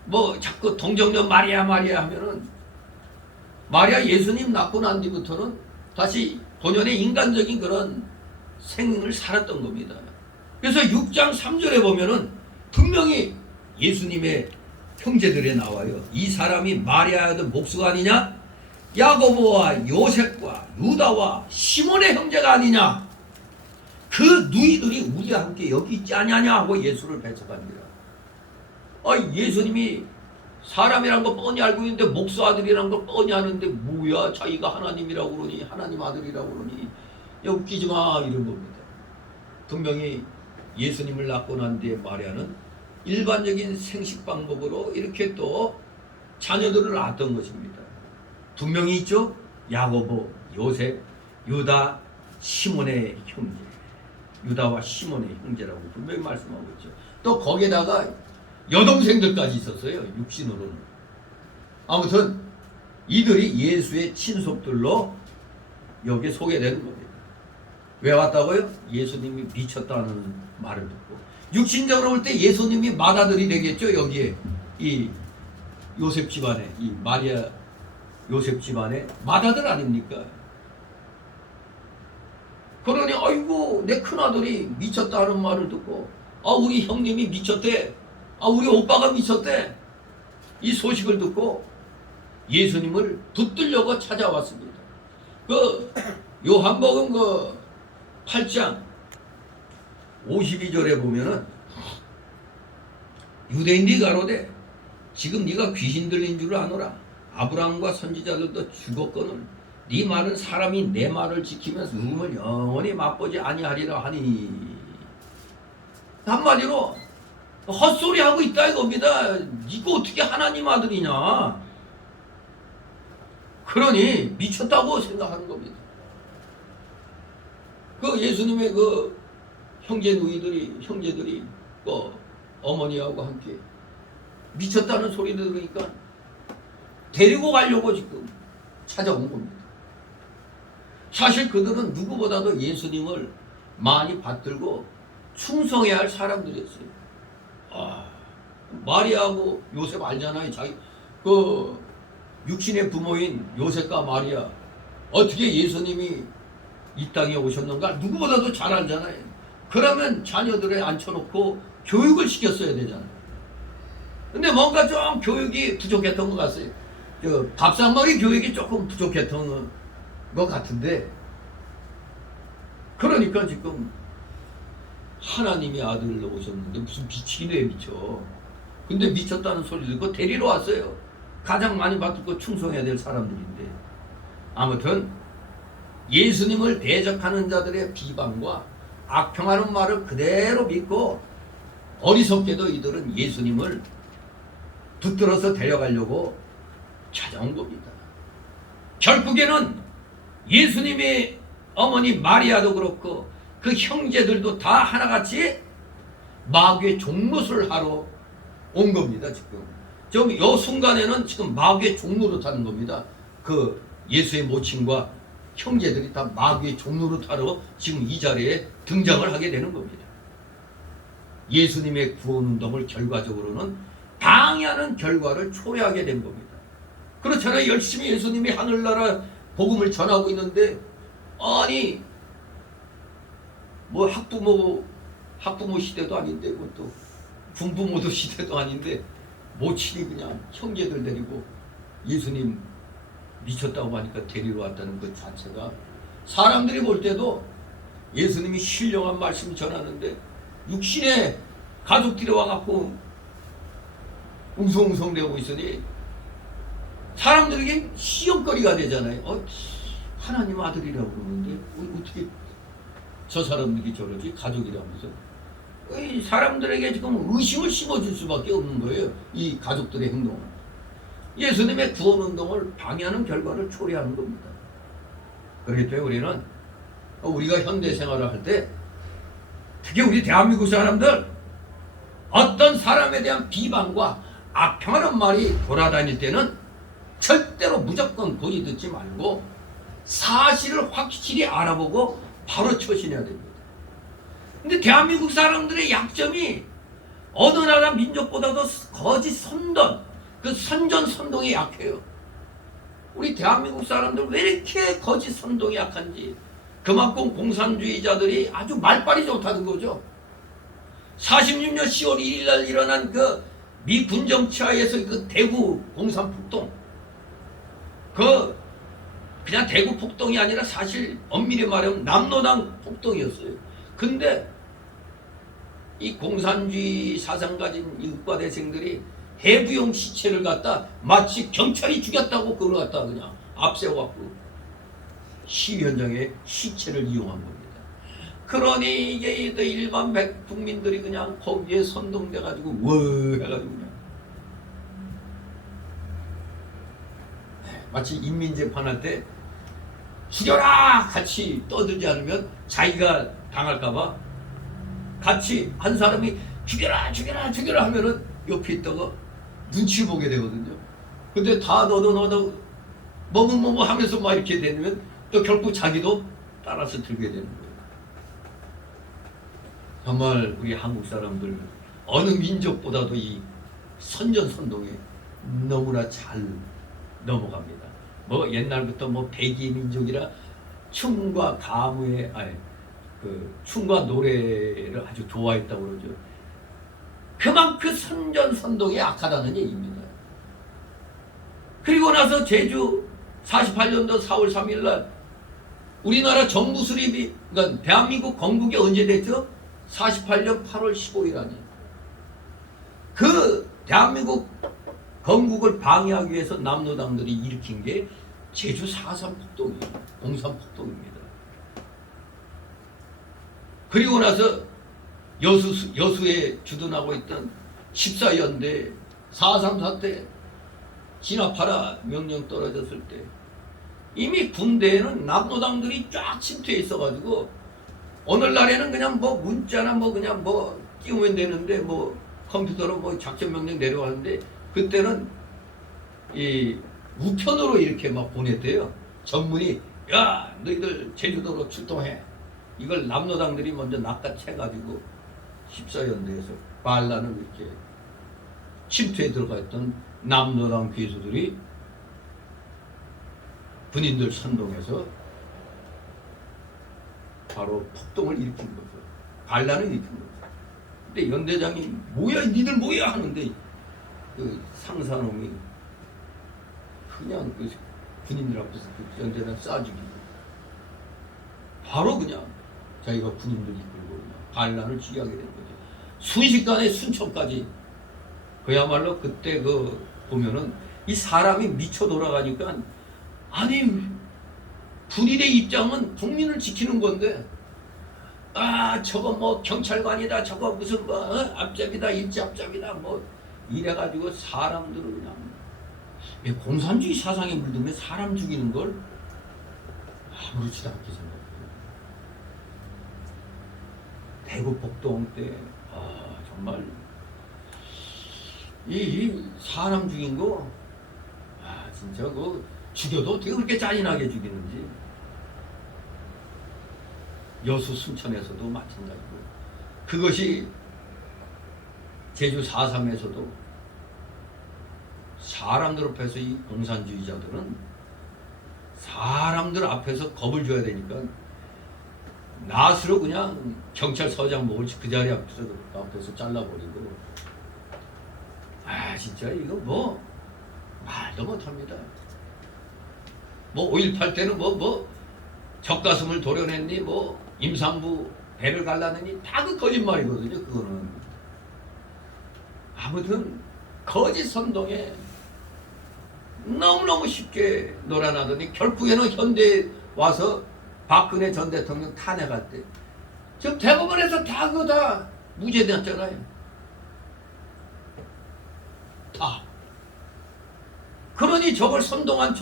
뭐 자꾸 동정녀 마리아 하면은 마리아 예수님 낳고 난 뒤부터는 다시 본연의 인간적인 그런 생을 살았던 겁니다. 그래서 6장 3절에 보면은 분명히 예수님의 형제들에 나와요. 이 사람이 마리아의 아들 목수가 아니냐? 야고보와 요셉과 유다와 시몬의 형제가 아니냐? 그 누이들이 우리와 함께 여기 있지 않냐냐 하고 예수를 배척합니다. 예수님이 사람이란 거 뻔히 알고 있는데 목수 아들이란 걸 뻔히 아는데 뭐야 자기가 하나님이라고 그러니, 하나님 아들이라고 그러니, 야 웃기지 마, 이런 겁니다. 분명히 예수님을 낳고 난 뒤에 마리아는 일반적인 생식 방법으로 이렇게 또 자녀들을 낳았던 것입니다. 분명히 있죠. 야고보, 요셉, 유다, 시몬의 형제, 유다와 시몬의 형제라고 분명히 말씀하고 있죠. 또 거기에다가 여동생들까지 있었어요. 육신으로는. 아무튼 이들이 예수의 친속들로 여기에 소개되는 겁니다. 왜 왔다고요? 예수님이 미쳤다는 말을 듣고. 육신적으로 볼 때 예수님이 맏아들이 되겠죠. 여기에 이 요셉 집안에, 이 마리아 요셉 집안에 맏아들 아닙니까? 그러니 아이고 내 큰아들이 미쳤다는 말을 듣고, 우리 형님이 미쳤대, 우리 오빠가 미쳤대, 이 소식을 듣고 예수님을 붙들려고 찾아왔습니다. 그 요한복음 8장 52절에 보면은 유대인들이 가로되 지금 네가 귀신 들린 줄 아노라. 아브라함과 선지자들도 죽었거늘 네 말은 사람이 내 말을 지키면서 죽음을 영원히 맛보지 아니하리라 하니. 한마디로 헛소리 하고 있다 이겁니다. 네가 어떻게 하나님 아들이냐. 그러니 미쳤다고 생각하는 겁니다. 그 예수님의 그 형제들이 어머니하고 함께 미쳤다는 소리를 들으니까 데리고 가려고 지금 찾아온 겁니다. 사실 그들은 누구보다도 예수님을 많이 받들고 충성해야 할 사람들이었어요. 마리아하고 요셉 알잖아요. 자기 그 육신의 부모인 요셉과 마리아 어떻게 예수님이 이 땅에 오셨는가 누구보다도 잘 알잖아요. 그러면 자녀들을 앉혀놓고 교육을 시켰어야 되잖아요. 근데 뭔가 좀 교육이 부족했던 것 같아요. 밥상머리 교육이 조금 부족했던 것 같은데, 그러니까 지금 하나님의 아들로 오셨는데 무슨 미치긴 왜 미쳐. 근데 미쳤다는 소리 듣고 데리러 왔어요. 가장 많이 받고 충성해야 될 사람들인데. 아무튼 예수님을 대적하는 자들의 비방과 악평하는 말을 그대로 믿고 어리석게도 이들은 예수님을 붙들어서 데려가려고 찾아온 겁니다. 결국에는 예수님의 어머니 마리아도 그렇고 그 형제들도 다 하나같이 마귀의 종노릇을 하러 온 겁니다. 지금 이 순간에는 지금 마귀의 종노릇 하는 겁니다. 그 예수의 모친과 형제들이 다 마귀의 종노릇 하러 지금 이 자리에 등장을 하게 되는 겁니다. 예수님의 구원운동을 결과적으로는 방해하는 결과를 초래하게 된 겁니다. 그렇잖아요. 열심히 예수님이 하늘나라 복음을 전하고 있는데, 아니 뭐 학부모 시대도 아닌데, 그것도 군부모도 시대도 아닌데 모친이 그냥 형제들 데리고 예수님 미쳤다고 하니까 데리러 왔다는 것 자체가, 사람들이 볼 때도 예수님이 신령한 말씀 전하는데 육신의 가족들이 와갖고 웅성웅성되고 있으니 사람들에게 시험거리가 되잖아요. 하나님 아들이라고 그러는데 어떻게 저 사람들이 저러지? 가족이라면서. 이 사람들에게 지금 의심을 심어줄 수밖에 없는 거예요. 이 가족들의 행동은. 예수님의 구원운동을 방해하는 결과를 초래하는 겁니다. 그렇기 때문에 우리는 우리가 현대생활을 할 때 특히 우리 대한민국 사람들 어떤 사람에 대한 비방과 악평하는 말이 돌아다닐 때는 절대로 무조건 고지 듣지 말고 사실을 확실히 알아보고 바로 처신해야 됩니다. 근데 대한민국 사람들의 약점이 어느 나라 민족보다도 거짓 선전, 그 선전 선동이 약해요. 우리 대한민국 사람들 왜 이렇게 거짓 선동이 약한지, 그만큼 공산주의자들이 아주 말빨이 좋다는 거죠. 46년 10월 1일 날 일어난 그 미 군정치하에서 그 대구 공산폭동, 그냥 대구 폭동이 아니라 사실 엄밀히 말하면 남로당 폭동이었어요. 근데 이 공산주의 사상 가진 이 의과대생들이 해부용 시체를 갖다 마치 경찰이 죽였다고 그걸 갖다 그냥 앞세워갖고 시위 현장에 시체를 이용한 겁니다. 그러니 이게 일반 국민들이 그냥 거기에 선동돼가지고 워 해가지고 그냥 마치 인민재판할 때 죽여라 같이 떠들지 않으면 자기가 당할까봐 같이 한 사람이 죽여라 죽여라 죽여라 하면은 옆에 있다가 눈치 보게 되거든요. 근데 다 너도 뭐뭐 하면서 막 이렇게 되면 또 결국 자기도 따라서 들게 되는 거예요. 정말 우리 한국 사람들 어느 민족보다도 이 선전선동에 너무나 잘 넘어갑니다. 뭐 옛날부터 뭐 백이 민족이라 춤과 가무의 춤과 노래를 아주 좋아했다고 그러죠. 그만큼 선전선동이 약하다는 얘기입니다. 그리고 나서 제주 48년도 4월 3일 날 우리나라 정부 수립이, 그러니까 대한민국 건국이 언제 됐죠? 48년 8월 15일 아니에요. 그 대한민국 건국을 방해하기 위해서 남로당들이 일으킨 게 제주 4.3 폭동이에요. 공산폭동입니다. 그리고 나서 여수에 주둔하고 있던 14연대 4.3 사태 진압하라 명령 떨어졌을 때 이미 군대에는 남로당들이 쫙 침투해 있어가지고 오늘날에는 그냥 뭐 문자나 뭐 그냥 뭐 띄우면 되는데 뭐 컴퓨터로 뭐 작전 명령 내려가는데 그때는 이 우편으로 이렇게 막 보냈대요. 전문이 야 너희들 제주도로 출동해. 이걸 남로당들이 먼저 낚아채가지고 14연대에서 반란을 이렇게 침투에 들어가 있던 남로당 괴수들이 군인들 선동해서 바로 폭동을 일으킨 거죠. 반란을 일으킨 거죠. 근데 연대장이 뭐야 니들 뭐야 하는데 그 상사놈이 그냥 그 군인들 앞에서 그 연대장 쏴주기 바로 그냥 자기가 군인들 이끌고 그냥 반란을 지휘하게 된 거죠. 순식간에 순천까지 그야말로 그때 그 보면은 이 사람이 미쳐 돌아가니까 아니 군인의 입장은 국민을 지키는 건데 저거 뭐 경찰관이다 저거 무슨 뭐 앞잡이다 일제앞잡이다 뭐 이래가지고 사람들을 그냥 공산주의 사상에 물들면 사람 죽이는 걸 아무렇지도 않게 생각해요. 대구 폭동 때 정말 이 사람 죽인 거 진짜 그 죽여도 어떻게 그렇게 잔인하게 죽이는지. 여수 순천에서도 마찬가지고 그것이 제주 4.3에서도 사람들 앞에서 이 공산주의자들은 사람들 앞에서 겁을 줘야 되니까 낫으로 그냥 경찰서장 먹을지 그 자리 앞에서 잘라버리고 진짜 이거 뭐 말도 못합니다. 뭐 5.18 때는 뭐 적가슴을 도려냈니 뭐 임산부 배를 갈라내니 다 그 거짓말이거든요. 그거는 아무튼 거짓 선동에 너무너무 쉽게 놀아나더니 결국에는 현대에 와서 박근혜 전 대통령 탄핵할 때 지금 대법원에서 다 그거 다 무죄됐잖아요. 다. 그러니 저걸 선동한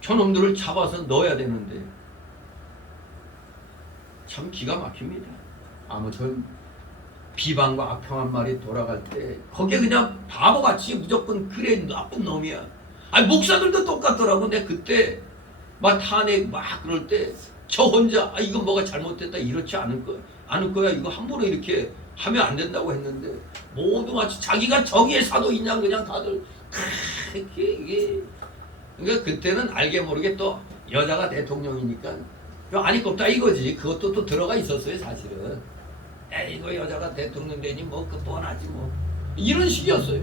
저놈들을 잡아서 넣어야 되는데 참 기가 막힙니다. 아무튼 비방과 악평한 말이 돌아갈 때 거기에 그냥 바보같이 무조건 그래 나쁜 놈이야. 아니 목사들도 똑같더라고. 내가 그때 막 탄핵 막 그럴 때 저 혼자 이거 뭐가 잘못됐다 이렇지 않을 거야. 이거 함부로 이렇게 하면 안 된다고 했는데 모두 마치 자기가 정의의 사도이냐 그냥 다들 이게 그러니까 그때는 알게 모르게 또 여자가 대통령이니까 아니 꼽다 이거지. 그것도 또 들어가 있었어요 사실은. 이거 여자가 대통령 되니 뭐 그 뻔하지 뭐 이런 식이었어요.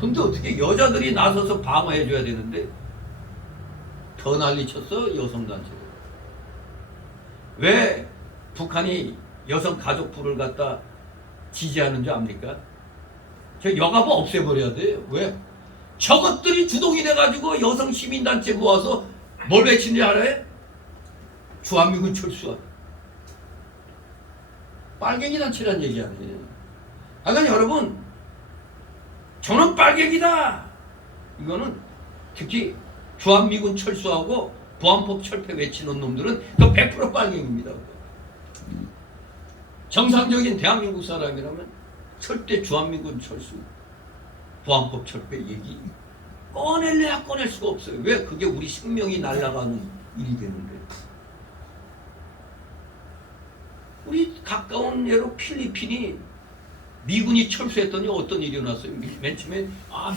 근데 어떻게 여자들이 나서서 방어해줘야 되는데 더 난리쳤어 여성단체가. 왜 북한이 여성가족부를 갖다 지지하는 줄 압니까? 저 여가부 없애버려야 돼요. 왜? 저것들이 주동이 돼가지고 여성 시민단체 모아서 뭘 외치는지 알아요? 주한미군 철수하라. 빨갱이 단체란 얘기 아니에요. 그러니까 여러분 저는 빨갱이다. 이거는 특히 주한미군 철수하고 보안법 철폐 외치는 놈들은 그 100% 빨갱이입니다. 정상적인 대한민국 사람이라면 절대 주한미군 철수, 보안법 철폐 얘기 꺼낼래야 꺼낼 수가 없어요. 왜? 그게 우리 생명이 날아가는 일이 되는데. 우리 가까운 예로 필리핀이 미군이 철수했더니 어떤 일이 일어났어요. 맨 처음에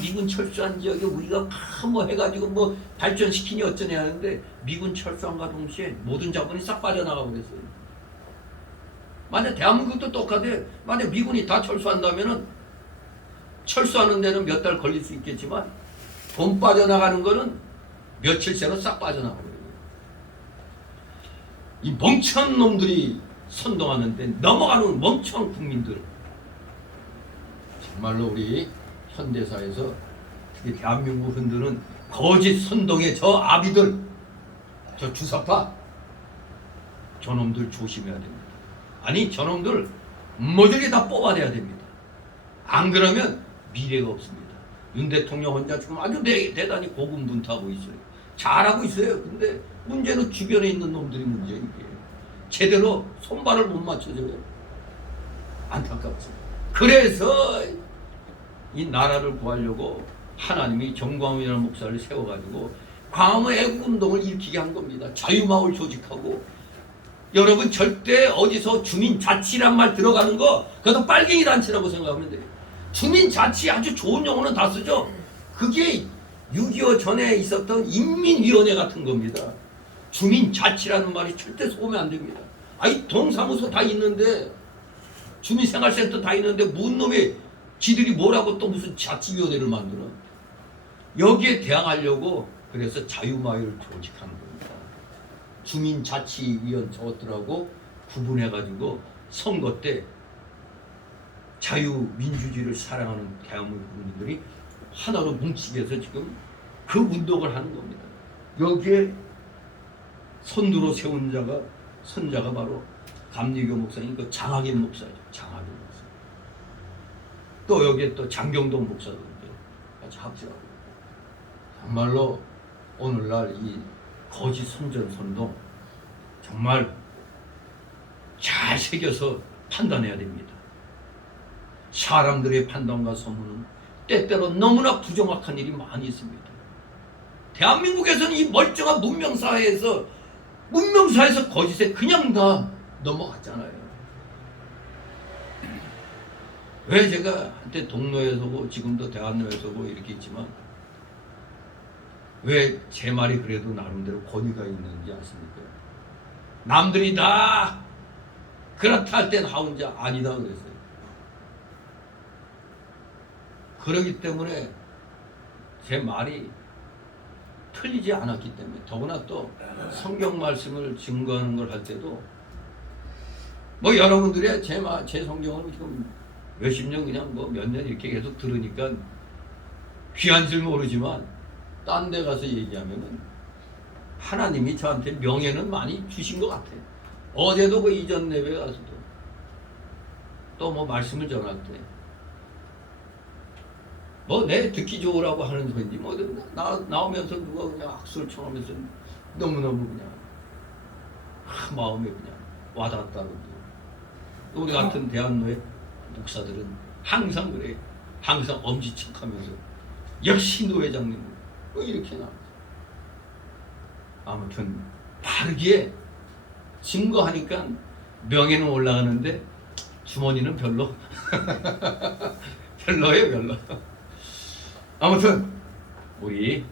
미군 철수한 지역에 우리가 뭐 해가지고 뭐 발전시키니 어쩌냐 하는데 미군 철수한과 동시에 모든 자본이 싹 빠져나가고 그랬어요. 만약 대한민국도 똑같아. 만약 미군이 다 철수한다면은 철수하는 데는 몇 달 걸릴 수 있겠지만 돈 빠져나가는 거는 며칠 새로 싹 빠져나가거든요. 이 멍청한 놈들이 선동하는데 넘어가는 멍청한 국민들. 정말로 우리 현대사에서 특히 대한민국 흔드는 거짓 선동의 저 아비들, 저 주사파, 저놈들 조심해야 됩니다. 아니 저놈들 모조리 다 뽑아내야 됩니다. 안 그러면 미래가 없습니다. 윤 대통령 혼자 지금 아주 대단히 고군분투하고 있어요. 잘하고 있어요. 근데 문제는 주변에 있는 놈들이 문제예요. 이게 제대로 손발을 못 맞춰줘요. 안타깝습니다. 그래서 이 나라를 구하려고 하나님이 정광훈이라는 목사를 세워가지고 광화문 애국운동을 일으키게 한 겁니다. 자유마을 조직하고. 여러분 절대 어디서 주민자치란 말 들어가는 거 그것도 빨갱이 단체라고 생각하면 돼요. 주민자치 아주 좋은 용어는 다 쓰죠. 그게 6.25 전에 있었던 인민위원회 같은 겁니다. 주민자치라는 말이 절대 속으면 안 됩니다. 동사무소 다 있는데 주민생활센터 다 있는데 무슨 놈이 지들이 뭐라고 또 무슨 자치위원회를 만들어. 여기에 대항하려고 그래서 자유마을을 조직한 겁니다. 주민자치위원 저것들하고 구분해가지고 선거 때 자유민주주의를 사랑하는 대한민국 국민들이 하나로 뭉치게 해서 지금 그 운동을 하는 겁니다. 여기에 선두로 세운 선자가 바로 감리교 목사님, 그 장학인 목사죠. 장학인 목사. 또 여기에 또 장경동 목사도 같이 합주하고. 정말로 오늘날 이 거짓 선전 선동 정말 잘 새겨서 판단해야 됩니다. 사람들의 판단과 소문은 때때로 너무나 부정확한 일이 많이 있습니다. 대한민국에서는 이 멀쩡한 문명사회에서 거짓에 그냥 다 넘어갔잖아요. 왜 제가 한때 동로에서고 지금도 대한로에서고 이렇게 있지만 왜 제 말이 그래도 나름대로 권위가 있는지 아십니까? 남들이 다 그렇다 할 땐 혼자 아니다 그랬어요. 그러기 때문에 제 말이 틀리지 않았기 때문에 더구나 또 성경 말씀을 증거하는 걸 할 때도 뭐 여러분들의 제 성경은 지금 몇십 년 그냥 뭐 몇 년 이렇게 계속 들으니까 귀한 줄 모르지만 딴 데 가서 얘기하면은 하나님이 저한테 명예는 많이 주신 것 같아요. 어제도 그 이전 예배 가서도 또 뭐 말씀을 전할 때 뭐 내 듣기 좋으라고 하는 소리인지 뭐 나오면서 누가 그냥 악수를 청하면서 너무너무 그냥 마음에 그냥 와닿았다는 또 우리 같은 대한노회 목사들은 항상 그래. 항상 엄지척하면서 역시 노회장님 뭐 이렇게 나오죠. 아무튼 바르게 증거하니까 명예는 올라가는데 주머니는 별로 별로예요 별로. 아무튼 우리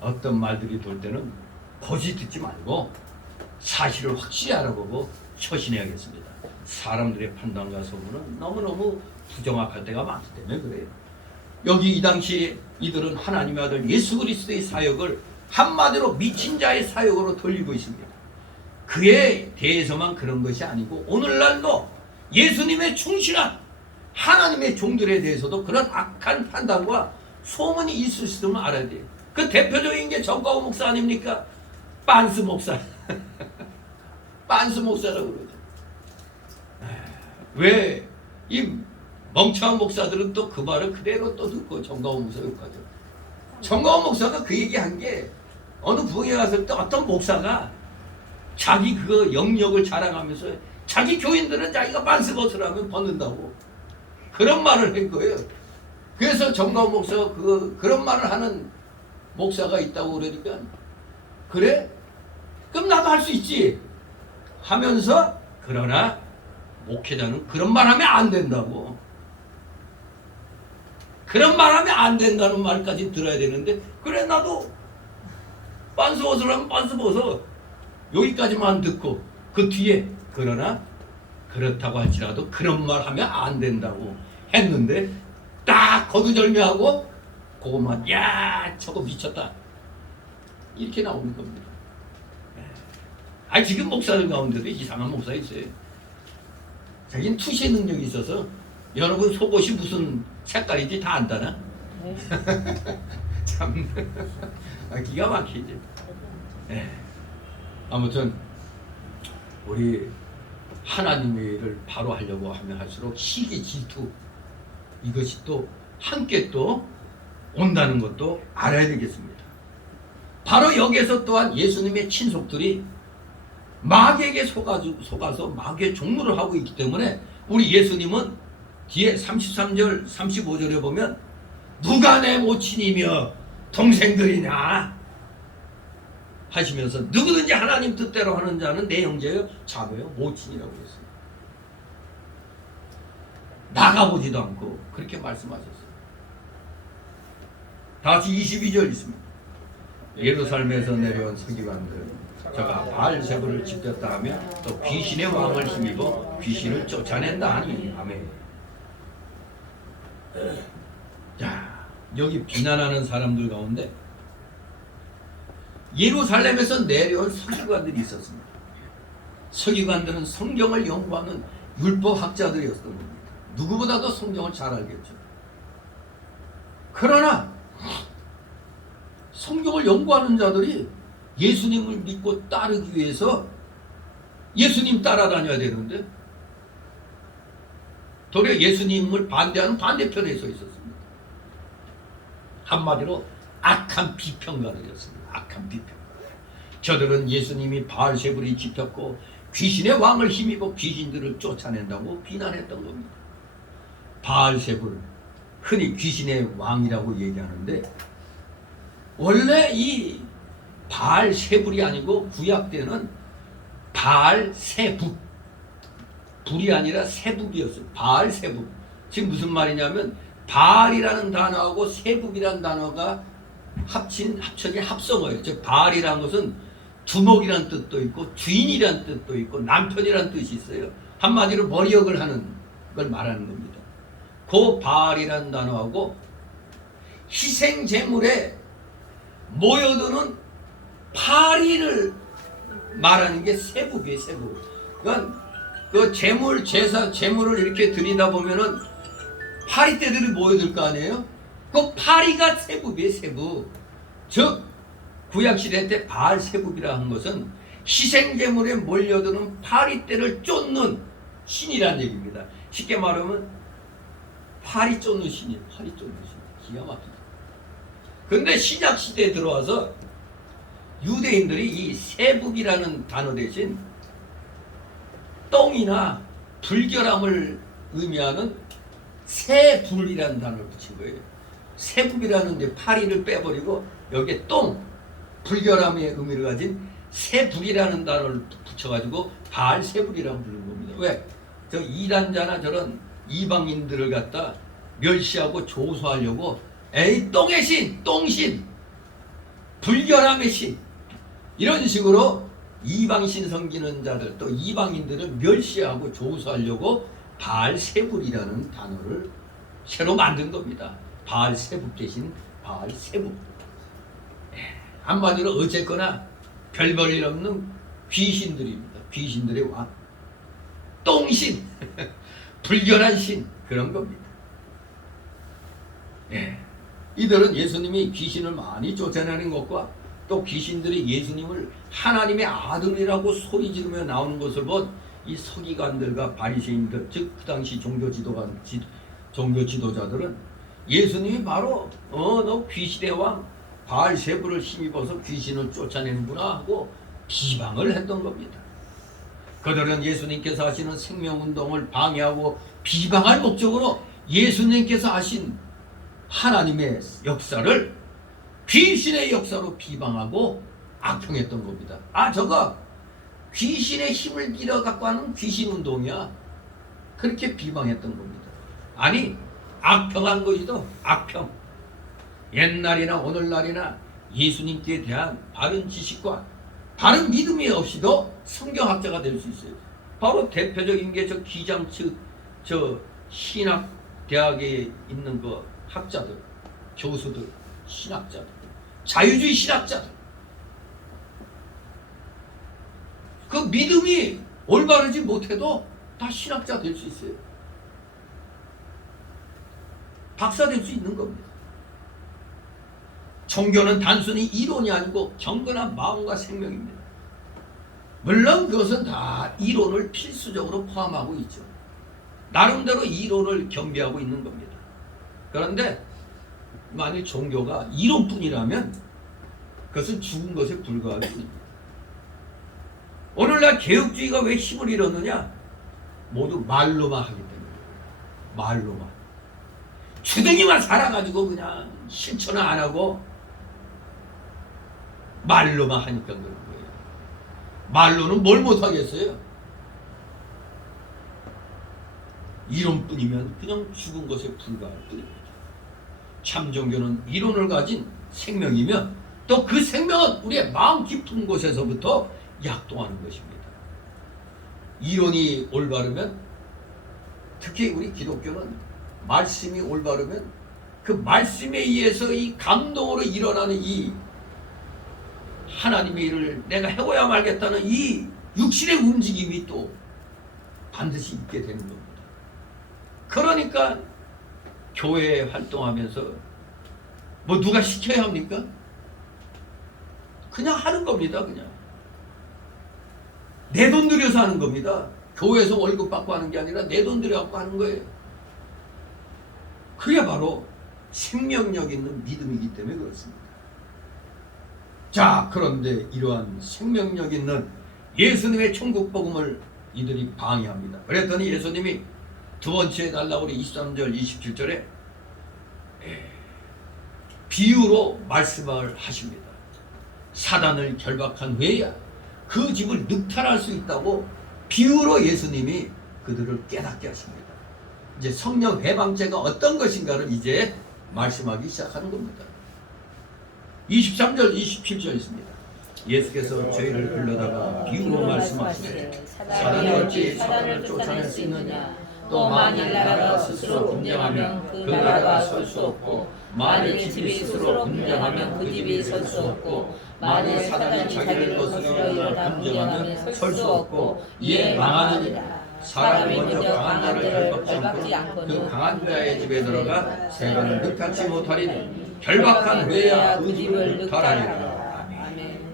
어떤 말들이 돌 때는 거짓 듣지 말고 사실을 확실히 알아보고 처신해야겠습니다. 사람들의 판단과 소문은 너무너무 부정확할 때가 많기 때문에 그래요. 여기 이 당시 이들은 하나님의 아들 예수 그리스도의 사역을 한마디로 미친 자의 사역으로 돌리고 있습니다. 그에 대해서만 그런 것이 아니고 오늘날도 예수님의 충실한 하나님의 종들에 대해서도 그런 악한 판단과 소문이 있을 수도 알아야 돼요. 그 대표적인 게 정가호 목사 아닙니까? 빤스 목사. 빤스 목사라고 그러죠. 왜 이 멍청한 목사들은 또 그 말을 그대로 또 듣고 정가호 목사 욕하죠. 정가호 목사가 그 얘기한 게 어느 부흥회 갔을 때 어떤 목사가 자기 그 영역을 자랑하면서 자기 교인들은 자기가 빤스 벗을 하면 벗는다고 그런 말을 한 거예요. 그래서 정가호 목사가 그런 말을 하는 목사가 있다고 그러니까 그래? 그럼 나도 할 수 있지 하면서 그러나 목회자는 그런 말 하면 안 된다고. 그런 말 하면 안 된다는 말까지 들어야 되는데 그래 나도 빤스 벗을 하면 빤스 벗어. 여기까지만 듣고 그 뒤에 그러나 그렇다고 할지라도 그런 말 하면 안 된다고 했는데 딱 거두절미하고 그것만 야 저거 미쳤다 이렇게 나오는 겁니다. 지금 목사들 가운데도 이상한 목사 있어요. 자기는 투시 능력이 있어서 여러분 속옷이 무슨 색깔인지 다 안다나? 참 기가 막히지. 아무튼 우리 하나님의 일을 바로 하려고 하면 할수록 시기 질투 이것이 또 함께 또 온다는 것도 알아야 되겠습니다. 바로 여기에서 또한 예수님의 친속들이 마귀에게 속아서 마귀의 종노를 하고 있기 때문에 우리 예수님은 뒤에 33절 35절에 보면 누가 내 모친이며 동생들이냐 하시면서 누구든지 하나님 뜻대로 하는 자는 내 형제요 자매요 모친이라고 했어요. 나가보지도 않고 그렇게 말씀하셨어요. 다시 22절 있습니다. 예루살렘에서 내려온 서기관들 저가 바알세불을 지켰다 하며 또 귀신의 왕을 힘입어 귀신을 쫓아낸다 하니 아멘. 자, 여기 비난하는 사람들 가운데 예루살렘에서 내려온 서기관들이 있었습니다. 서기관들은 성경을 연구하는 율법학자들이었던 겁니다. 누구보다도 성경을 잘 알겠죠. 그러나 성경을 연구하는 자들이 예수님을 믿고 따르기 위해서 예수님 따라다녀야 되는데 도리어 예수님을 반대하는 반대편에 서 있었습니다. 한마디로 악한 비평가들이었습니다. 악한 비평가. 저들은 예수님이 바알세불이 짚혔고 귀신의 왕을 힘입어 귀신들을 쫓아낸다고 비난했던 겁니다. 바알세불, 흔히 귀신의 왕이라고 얘기하는데 원래 이 바알세불이 아니고 구약 때는 바알세북, 불이 아니라 세북이었어요. 바알세북. 지금 무슨 말이냐면 바알이라는 단어하고 세북이라는 단어가 합쳐진 합성어예요. 즉 바알이라는 것은 두목이라는 뜻도 있고 주인이라는 뜻도 있고 남편이라는 뜻이 있어요. 한마디로 머리역을 하는 걸 말하는 겁니다. 그 바알이라는 단어하고 희생제물에 모여드는 파리를 말하는 게 세북이에요. 세북. 그러니까 그 제물 제사 제물을 이렇게 드리다 보면은 파리떼들이 모여들 거 아니에요? 그 파리가 세부비에 세부. 즉 구약시대 때 바알세부비라 한 것은 희생제물에 몰려드는 파리떼를 쫓는 신이란 얘기입니다. 쉽게 말하면 파리 쫓는 신이에요. 파리 쫓는 신. 기가 막히죠. 근데 신약시대에 들어와서 유대인들이 이 세북이라는 단어 대신 똥이나 불결함을 의미하는 세불이라는 단어를 붙인 거예요. 세북이라는 데 파리를 빼버리고 여기에 똥, 불결함의 의미를 가진 세불이라는 단어를 붙여가지고 바알세불이라고 부르는 겁니다. 왜? 저 이단자나 저런 이방인들을 갖다 멸시하고 조소하려고 에이 똥의 신, 똥신, 불결함의 신 이런 식으로 이방신 섬기는 자들 또 이방인들을 멸시하고 조소하려고 바알세불이라는 단어를 새로 만든 겁니다. 바알세불 대신 바알세불. 한마디로 어쨌거나 별 볼 일 없는 귀신들입니다. 귀신들의 왕. 똥신, 불결한 신 그런 겁니다. 이들은 예수님이 귀신을 많이 쫓아내는 것과 또 귀신들이 예수님을 하나님의 아들이라고 소리 지르며 나오는 것을 본 이 서기관들과 바리새인들 즉 그 당시 종교 지도자들은 예수님이 바로 너 귀신의 왕 바알세불을 힘입어서 귀신을 쫓아내는구나 하고 비방을 했던 겁니다. 그들은 예수님께서 하시는 생명운동을 방해하고 비방할 목적으로 예수님께서 하신 하나님의 역사를 귀신의 역사로 비방하고 악평했던 겁니다. 저거 귀신의 힘을 빌어갖고 하는 귀신운동이야. 그렇게 비방했던 겁니다. 아니 악평한 것이도 악평. 옛날이나 오늘날이나 예수님께 대한 바른 지식과 바른 믿음이 없이도 성경학자가 될 수 있어요. 바로 대표적인 게 저 기장측 저 신학대학에 있는 그 학자들, 교수들, 신학자들, 자유주의 신학자들. 그 믿음이 올바르지 못해도 다 신학자 될 수 있어요. 박사 될 수 있는 겁니다. 종교는 단순히 이론이 아니고 경건한 마음과 생명입니다. 물론 그것은 다 이론을 필수적으로 포함하고 있죠. 나름대로 이론을 겸비하고 있는 겁니다. 그런데 만일 종교가 이론뿐이라면 그것은 죽은 것에 불과할 뿐입니다. 오늘날 개혁주의가 왜 힘을 잃었느냐? 모두 말로만 하기 때문에. 말로만. 주둥이만 살아가지고 그냥 실천을 안 하고 말로만 하니까 그런 거예요. 말로는 뭘 못하겠어요? 이론뿐이면 그냥 죽은 것에 불과할 뿐입니다. 참 종교는 이론을 가진 생명이며 또 그 생명은 우리의 마음 깊은 곳에서부터 약동하는 것입니다. 이론이 올바르면 특히 우리 기독교는 말씀이 올바르면 그 말씀에 의해서 이 감동으로 일어나는 이 하나님의 일을 내가 해고야 말겠다는 이 육신의 움직임이 또 반드시 있게 되는 겁니다. 그러니까 교회에 활동하면서 뭐 누가 시켜야 합니까? 그냥 하는 겁니다. 그냥 내 돈 들여서 하는 겁니다. 교회에서 월급 받고 하는 게 아니라 내 돈 들여갖고 하는 거예요. 그게 바로 생명력 있는 믿음이기 때문에 그렇습니다. 자, 그런데 이러한 생명력 있는 예수님의 천국 복음을 이들이 방해합니다. 그랬더니 예수님이 두 번째 달라고리 23절 27절에 비유로 말씀을 하십니다. 사단을 결박한 후에야 그 집을 늑탈할 수 있다고 비유로 예수님이 그들을 깨닫게 하십니다. 이제 성령 회방죄가 어떤 것인가를 이제 말씀하기 시작하는 겁니다. 23절 27절 있습니다. 예수께서 저희를 불러다가 비유로 말씀하시되 사단이 어찌 사단을 쫓아낼 수 있느냐? 또 만일 나라가 스스로 분쟁하면 그 나라가 설 수 없고 만일 집이 스스로 분쟁하면 그 집이 설 수 없고 만일 사단이 자기를 거스려 일어나 분쟁하면 설 수 없고 이에 망하느니라. 사람이 먼저 강한 자를 결박지 결박지 않고는 그 강한 자의 집에 들어가 세간을 늑하지 못하리니 결박한 외야 그 집을 늑하리라. 아멘.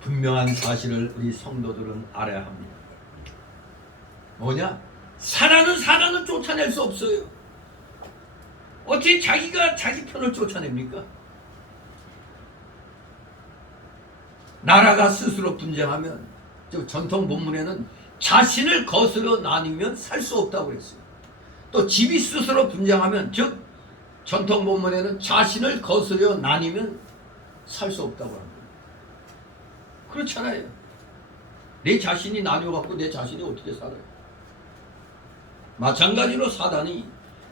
분명한 사실을 우리 성도들은 알아야 합니다. 뭐냐? 사단은 쫓아낼 수 없어요. 어떻게 자기가 자기 편을 쫓아냅니까? 나라가 스스로 분쟁하면, 전통 본문에는 자신을 거스려 나뉘면 살 수 없다고 그랬어요. 또 집이 스스로 분쟁하면, 즉 전통 본문에는 자신을 거스려 나뉘면 살 수 없다고 합니다. 그렇잖아요. 내 자신이 나뉘어갖고 내 자신이 어떻게 살아요? 마찬가지로 사단이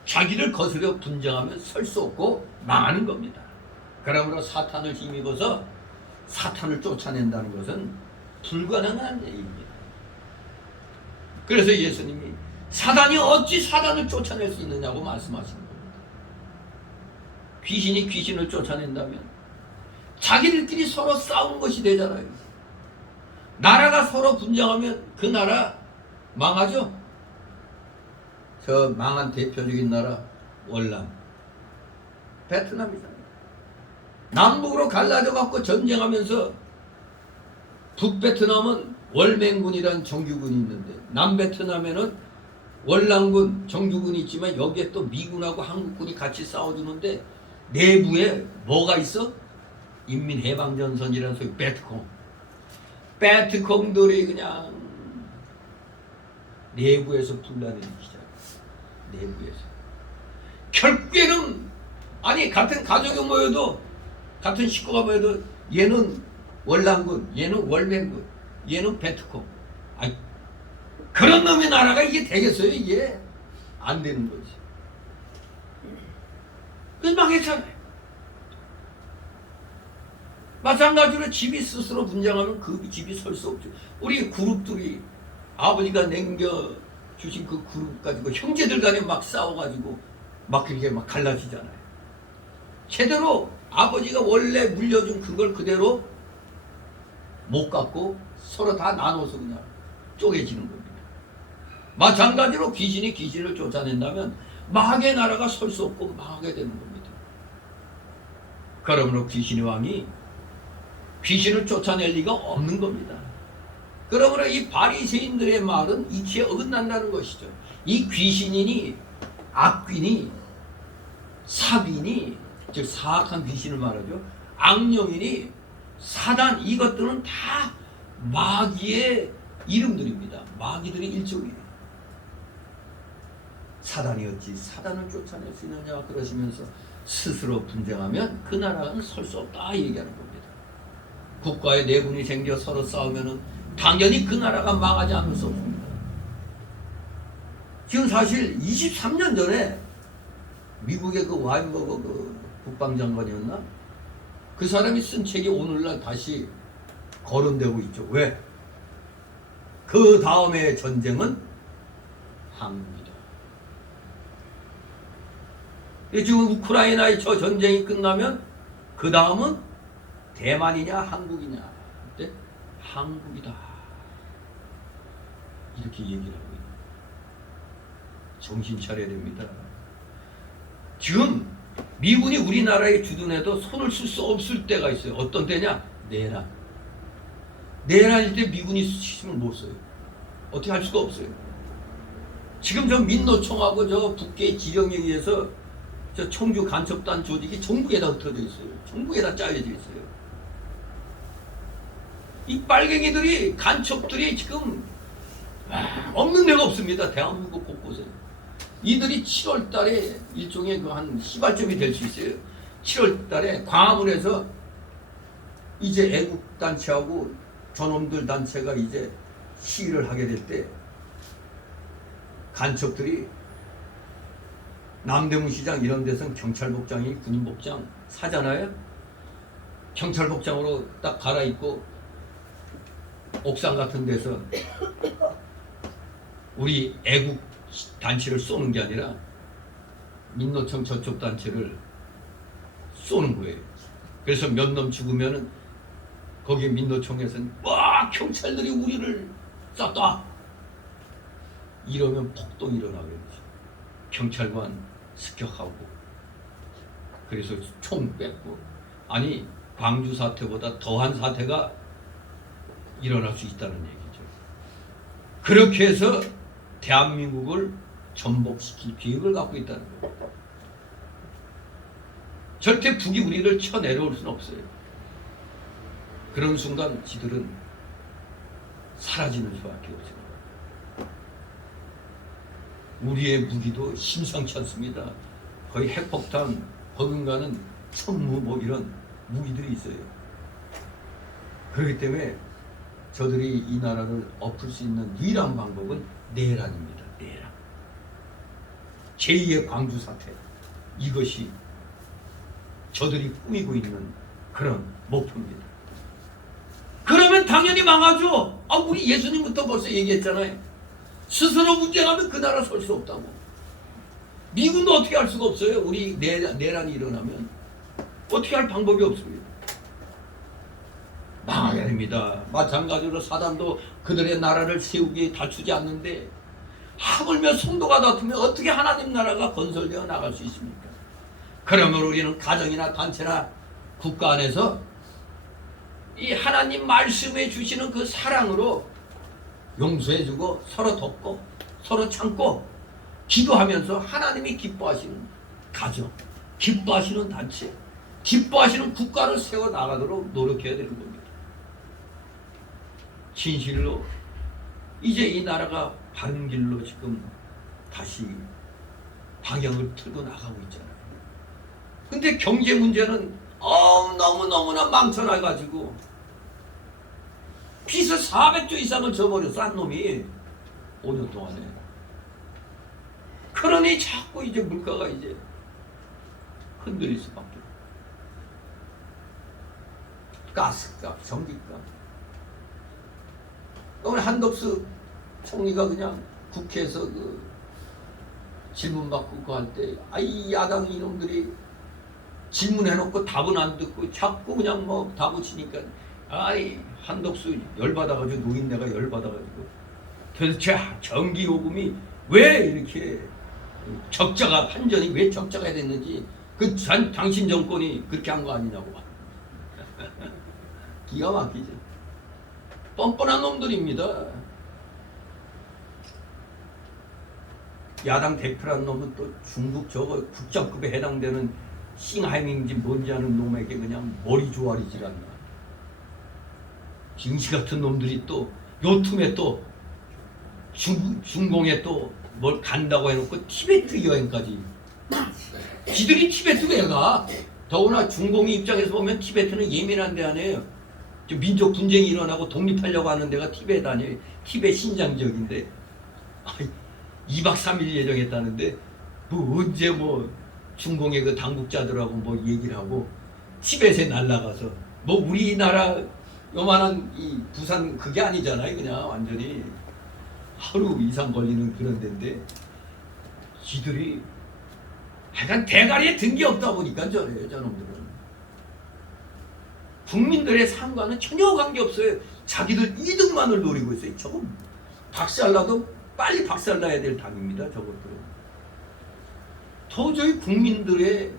자기를 거스려 분쟁하면 설 수 없고 망하는 겁니다. 그러므로 사탄을 힘입어서 사탄을 쫓아낸다는 것은 불가능한 일입니다. 그래서 예수님이 사단이 어찌 사단을 쫓아낼 수 있느냐고 말씀하시는 겁니다. 귀신이 귀신을 쫓아낸다면 자기들끼리 서로 싸우는 것이 되잖아요. 나라가 서로 분쟁하면 그 나라 망하죠. 저 망한 대표적인 나라 월남, 베트남이잖아요. 남북으로 갈라져 갖고 전쟁하면서 북베트남은 월맹군이란 정규군이 있는데 남베트남에는 월남군 정규군이 있지만 여기에 또 미군하고 한국군이 같이 싸워주는데 내부에 뭐가 있어? 인민해방전선이라는 소위 베트콩들이 그냥 내부에서 분란을 시작해요. 내부에서 결국에는 아니 같은 가족이 모여도 같은 식구가 모여도 얘는 월남군, 얘는 월맹군, 얘는 베트콩. 아니 그런 놈의 나라가 이게 되겠어요? 이게 안 되는 거지. 그래서 망했잖아요. 마찬가지로 집이 스스로 분쟁하면 그 집이 설 수 없죠. 우리 그룹들이 아버지가 남겨주신 그 그룹 가지고 형제들 간에 막 싸워가지고 막 그렇게 막 갈라지잖아요. 제대로 아버지가 원래 물려준 그걸 그대로 못 갖고 서로 다 나눠서 그냥 쪼개지는 겁니다. 마찬가지로 귀신이 귀신을 쫓아낸다면 마귀의 나라가 설 수 없고 망하게 되는 겁니다. 그러므로 귀신의 왕이 귀신을 쫓아낼 리가 없는 겁니다. 그러므로 이 바리새인들의 말은 이치에 어긋난다는 것이죠. 이 귀신이니 악귀니 사귀니 즉 사악한 귀신을 말하죠. 악령이니 사단 이것들은 다 마귀의 이름들입니다. 마귀들의 일종이에요. 사단이 어찌 사단을 쫓아낼 수 있느냐 그러시면서 스스로 분쟁하면 그 나라는 설 수 없다 얘기하는 겁니다. 국가의 내분이 생겨 서로 싸우면은 당연히 그 나라가 망하지 않을 수 없습니다. 지금 사실 23년 전에 미국의 그 와인버거 그 국방장관이었나? 그 사람이 쓴 책이 오늘날 다시 거론되고 있죠. 왜? 그 다음의 전쟁은 한국이다. 지금 우크라이나의 저 전쟁이 끝나면 그 다음은 대만이냐 한국이냐 그때 한국이다 이렇게 얘기를 하고 있는 정신 차려야 됩니다. 지금 미군이 우리나라에 주둔해도 손을 쓸 수 없을 때가 있어요. 어떤 때냐? 내란일 때 미군이 힘을 못 써요. 어떻게 할 수가 없어요. 지금 저 민노총하고 저 북계 지령에 의해서 저 청주 간첩단 조직이 전국에다 흩어져 있어요. 전국에다 짜여져 있어요. 이 빨갱이들이 간첩들이 지금 없는 데가 없습니다. 대한민국 곳곳에. 이들이 7월 달에 일종의 그 한 시발점이 될 수 있어요. 7월 달에 광화문에서 이제 애국 단체하고 저놈들 단체가 이제 시위를 하게 될 때 간첩들이 남대문 시장 이런 데서는 경찰 복장이 군인 복장 사잖아요. 경찰 복장으로 딱 갈아입고 옥상 같은 데서 우리 애국 단체를 쏘는 게 아니라 민노총 저쪽 단체를 쏘는 거예요. 그래서 몇 놈 죽으면은 거기 민노총에서는 와 경찰들이 우리를 쐈다. 이러면 폭동이 일어나겠죠. 경찰관 습격하고 그래서 총 뺏고 아니 광주 사태보다 더한 사태가 일어날 수 있다는 얘기죠. 그렇게 해서 대한민국을 전복시킬 계획을 갖고 있다는 겁니다. 절대 북이 우리를 쳐내려올 수는 없어요. 그런 순간 지들은 사라지는 수밖에 없습니다. 우리의 무기도 심상치 않습니다. 거의 핵폭탄, 버금가는 천무 뭐 이런 무기들이 있어요. 그렇기 때문에 저들이 이 나라를 엎을 수 있는 유일한 방법은 내란입니다. 내란. 제2의 광주 사태. 이것이 저들이 꾸미고 있는 그런 목표입니다. 그러면 당연히 망하죠. 우리 예수님부터 벌써 얘기했잖아요. 스스로 문제가면 그 나라 설 수 없다고. 미군도 어떻게 할 수가 없어요. 우리 내란이 일어나면 어떻게 할 방법이 없습니다. 망하게 됩니다. 마찬가지로 사단도 그들의 나라를 세우기에 다투지 않는데 하물며 성도가 다투면 어떻게 하나님 나라가 건설되어 나갈 수 있습니까? 그러면 우리는 가정이나 단체나 국가 안에서 이 하나님 말씀해 주시는 그 사랑으로 용서해주고 서로 돕고 서로 참고 기도하면서 하나님이 기뻐하시는 가정, 기뻐하시는 단체, 기뻐하시는 국가를 세워나가도록 노력해야 되는 겁니다. 진실로 이제 이 나라가 바른 길로 지금 다시 방향을 틀고 나가고 있잖아요. 근데 경제 문제는 너무너무나 망쳐놔가지고 빚을 400조 이상을 져버렸어 한 놈이 5년 동안에. 그러니 자꾸 이제 물가가 이제 흔들릴 수밖에. 가스값, 전기값. 오늘 한덕수 총리가 그냥 국회에서 그 질문 받고 그거 할 때 이 야당 이놈들이 질문해놓고 답은 안 듣고 자꾸 그냥 뭐 다 붙이니까 한덕수 열받아가지고 노인네가 열받아가지고 도대체 전기요금이 왜 이렇게 적자가 한전이 왜 적자가 됐는지 당신 정권이 그렇게 한 거 아니냐고. 기가 막히죠. 뻔뻔한 놈들입니다. 야당 대표란 놈은 또 중국 저거 국장급에 해당되는 싱하임인지 뭔지 아는 놈에게 그냥 머리 조아리질 않나. 김씨 같은 놈들이 또 요 틈에 또 중공에 또 뭘 간다고 해놓고 티베트 여행까지. 지들이 티베트 왜 가? 더구나 중공의 입장에서 보면 티베트는 예민한 데 아니에요. 민족 분쟁이 일어나고 독립하려고 하는 데가 티베트 아니에요. 티베트 신장 지역인데 2박 3일 예정했다는데 뭐 언제 뭐 중공의 그 당국자들하고 뭐 얘기를 하고 티베트에 날아가서 뭐 우리나라 요만한 이 부산 그게 아니잖아요. 그냥 완전히 하루 이상 걸리는 그런 데인데 지들이 하여간 대가리에 든 게 없다 보니까 저래요. 저놈들은 국민들의 삶과는 전혀 관계없어요. 자기들 이득만을 노리고 있어요. 저건 박살나도 빨리 박살나야 될 당입니다. 저것들은 도저히 국민들의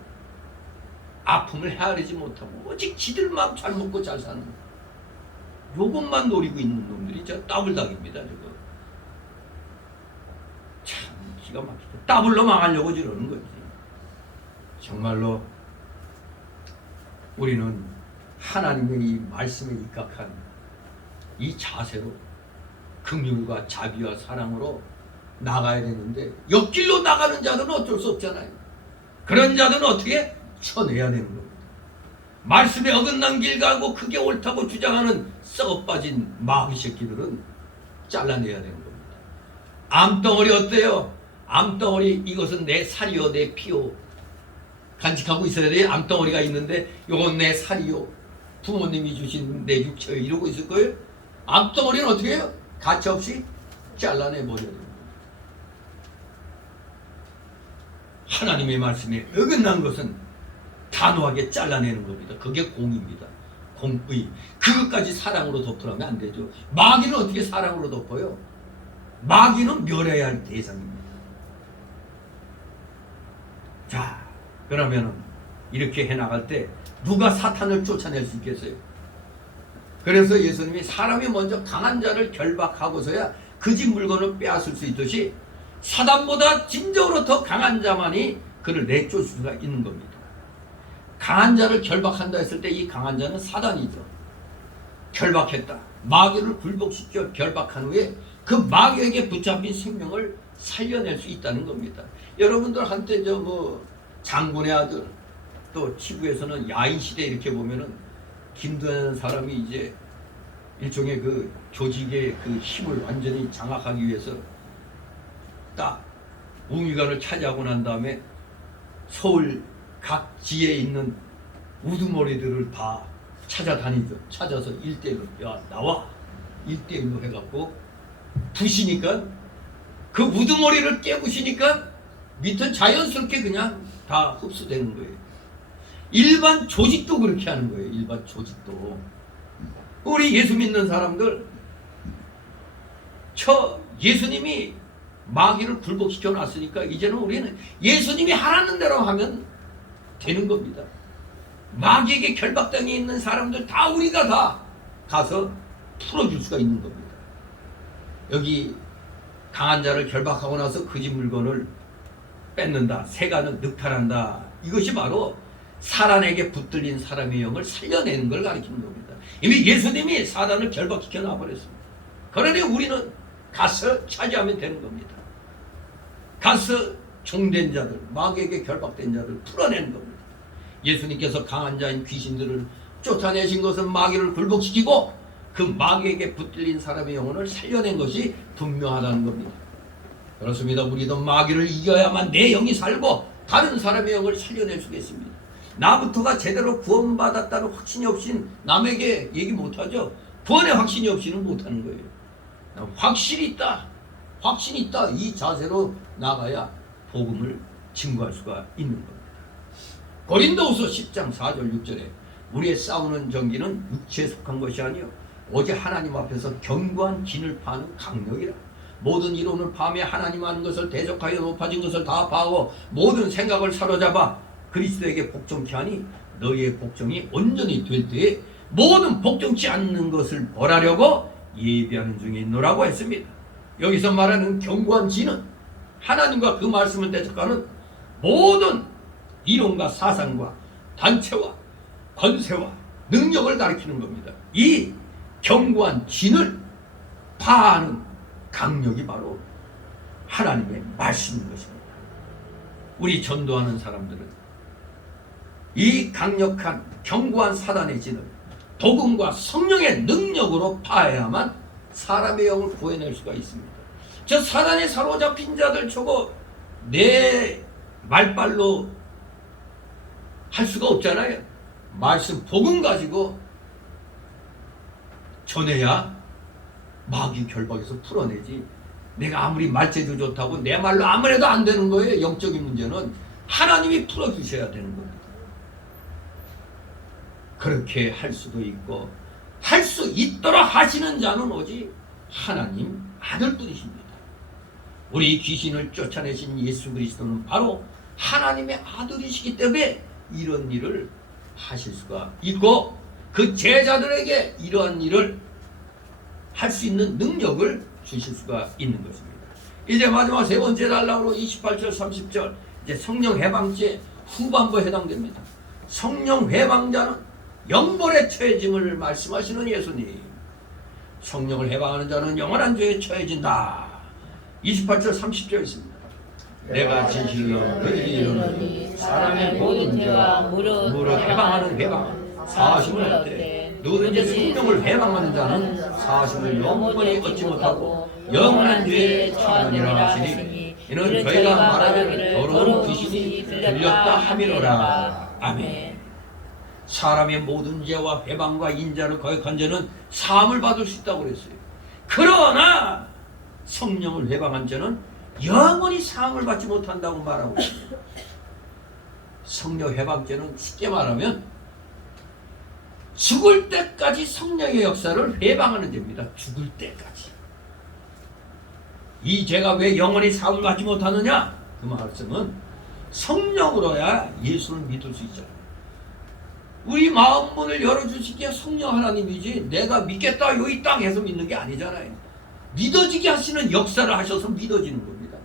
아픔을 헤아리지 못하고 오직 지들만 잘 먹고 잘 사는 요것만 노리고 있는 놈들이 저 따블당입니다. 저거 참 기가 막히죠. 따블로 망하려고 저러는 거지. 정말로 우리는 하나님의 이 말씀에 입각한 이 자세로 긍휼과 자비와 사랑으로 나가야 되는데 옆길로 나가는 자들은 어쩔 수 없잖아요. 그런 자들은 어떻게 쳐내야 되는 겁니다. 말씀에 어긋난 길 가고 그게 옳다고 주장하는 썩어빠진 마귀 새끼들은 잘라내야 되는 겁니다. 암덩어리 어때요? 암덩어리 이것은 내 살이요 내 피요 간직하고 있어야 돼요. 암덩어리가 있는데 요건 내 살이요 부모님이 주신 내 육체요 이러고 있을 거예요. 암덩어리는 어떻게 해요? 가차없이 잘라내버려야 됩니다. 하나님의 말씀에 어긋난 것은 단호하게 잘라내는 겁니다. 그게 공입니다. 공의, 그것까지 사랑으로 덮으라면 안 되죠. 마귀는 어떻게 사랑으로 덮어요? 마귀는 멸해야 할 대상입니다. 자, 그러면은 이렇게 해나갈 때 누가 사탄을 쫓아낼 수 있겠어요? 그래서 예수님이 사람이 먼저 강한 자를 결박하고서야 그 집 물건을 빼앗을 수 있듯이 사단보다 진정으로 더 강한 자만이 그를 내쫓을 수가 있는 겁니다. 강한 자를 결박한다 했을 때 이 강한 자는 사단이죠. 결박했다. 마귀를 굴복시켜 결박한 후에 그 마귀에게 붙잡힌 생명을 살려낼 수 있다는 겁니다. 여러분들 한때 장군의 아들, 또 치부에서는 야인 시대 이렇게 보면은 김도현 사람이 이제 일종의 그 조직의 그 힘을 완전히 장악하기 위해서 딱 우미관을 차지하고 난 다음에 서울 각 지에 있는 우두머리들을 다 찾아다니죠. 찾아서 1대1로 야 나와 1대1로 해갖고 부시니까 그 우두머리를 깨부시니까 밑은 자연스럽게 그냥 다 흡수되는 거예요. 일반 조직도 그렇게 하는 거예요. 일반 조직도. 우리 예수 믿는 사람들 예수님이 마귀를 굴복시켜 놨으니까 이제는 우리는 예수님이 하라는 대로 하면 되는 겁니다. 마귀에게 결박당해 있는 사람들 다 우리가 다 가서 풀어줄 수가 있는 겁니다. 여기 강한 자를 결박하고 나서 그 집 물건을 뺏는다, 세간을 늑탈한다. 이것이 바로 사단에게 붙들린 사람의 영을 살려내는 걸 가리키는 겁니다. 이미 예수님이 사단을 결박시켜 놔버렸습니다. 그러니 우리는 가서 차지하면 되는 겁니다. 가서 종된 자들, 마귀에게 결박된 자들 풀어내는 겁니다. 예수님께서 강한 자인 귀신들을 쫓아내신 것은 마귀를 굴복시키고 그 마귀에게 붙들린 사람의 영혼을 살려낸 것이 분명하다는 겁니다. 그렇습니다. 우리도 마귀를 이겨야만 내 영이 살고 다른 사람의 영을 살려낼 수 있습니다. 나부터가 제대로 구원받았다는 확신이 없인 남에게 얘기 못하죠. 구원의 확신이 없이는 못하는 거예요. 확실히 있다, 확신이 있다, 이 자세로 나가야 복음을 증거할 수가 있는 겁니다. 고린도후서 10장 4절 6절에 우리의 싸우는 전기는 육체에 속한 것이 아니요 오직 하나님 앞에서 견고한 진을 파는 강력이라. 모든 이론을 파며 하나님 하는 것을 대적하여 높아진 것을 다 파하고 모든 생각을 사로잡아 그리스도에게 복종케 하니 너희의 복종이 온전히 될 때에 모든 복종치 않는 것을 벌하려고 예비하는 중에 있노라고 했습니다. 여기서 말하는 견고한 진은 하나님과 그 말씀을 대적하는 모든 이론과 사상과 단체와 권세와 능력을 가리키는 겁니다. 이 견고한 진을 파하는 강력이 바로 하나님의 말씀인 것입니다. 우리 전도하는 사람들은 이 강력한 견고한 사단의 진을 복음과 성령의 능력으로 파해야만 사람의 영을 구해낼 수가 있습니다. 저 사단에 사로잡힌 자들 저거 내 말발로 할 수가 없잖아요. 말씀 복음 가지고 전해야 마귀 결박에서 풀어내지. 내가 아무리 말재주 좋다고 내 말로 아무래도 안 되는 거예요. 영적인 문제는 하나님이 풀어주셔야 되는 겁니다. 그렇게 할 수도 있고 할 수 있도록 하시는 자는 오직 하나님 아들뿐이십니다. 우리 귀신을 쫓아내신 예수 그리스도는 바로 하나님의 아들이시기 때문에 이런 일을 하실 수가 있고 그 제자들에게 이러한 일을 할 수 있는 능력을 주실 수가 있는 것입니다. 이제 마지막 세 번째 단락으로 28절 30절 이제 성령 해방죄 후반부에 해당됩니다. 성령 해방자는 영벌에 처해짐을 말씀하시는 예수님. 성령을 해방하는 자는 영원한 죄에 처해진다. 28절 30절 있습니다. 내가 진실로 너희에게 이르노니 사람의 모든 죄와 무릇 해방하는 해방 사하심을 얻되 누구든지 성령을 해방하는 자는 사하심을 영원히 얻지 못하고 영원한 죄에 처하느니라 하시니 이는 저희가 말하기를 더러운 귀신이 들렸다 함이로라. 아멘. 사람의 모든 죄와 해방과 인자를 거역한 자는 사함을 받을 수 있다고 그랬어요. 그러나 성령을 해방한 자는 영원히 사함을 받지 못한다고 말하고 있습니다. 성령 해방죄는 쉽게 말하면 죽을 때까지 성령의 역사를 회방하는 죄입니다. 죽을 때까지. 이 죄가 왜 영원히 사함을 받지 못하느냐? 그 말씀은 성령으로야 예수를 믿을 수 있잖아요. 우리 마음 문을 열어주시기에 성령 하나님이지 내가 믿겠다 요 이 땅에서 믿는 게 아니잖아요. 믿어지게 하시는 역사를 하셔서 믿어지는 겁니다.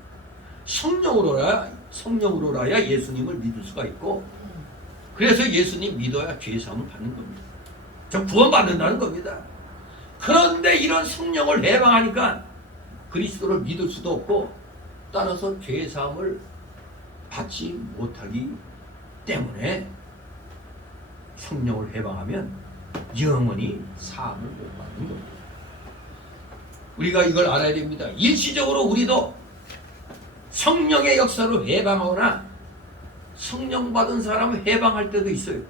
성령으로라야 예수님을 믿을 수가 있고, 그래서 예수님 믿어야 죄사함을 받는 겁니다. 저 구원받는다는 겁니다. 그런데 이런 성령을 해방하니까 그리스도를 믿을 수도 없고, 따라서 죄사함을 받지 못하기 때문에 성령을 해방하면 영원히 사함을 못 받는 겁니다. 우리가 이걸 알아야 됩니다. 일시적으로 우리도 성령의 역사로 해방하거나 성령 받은 사람을 해방할 때도 있어요.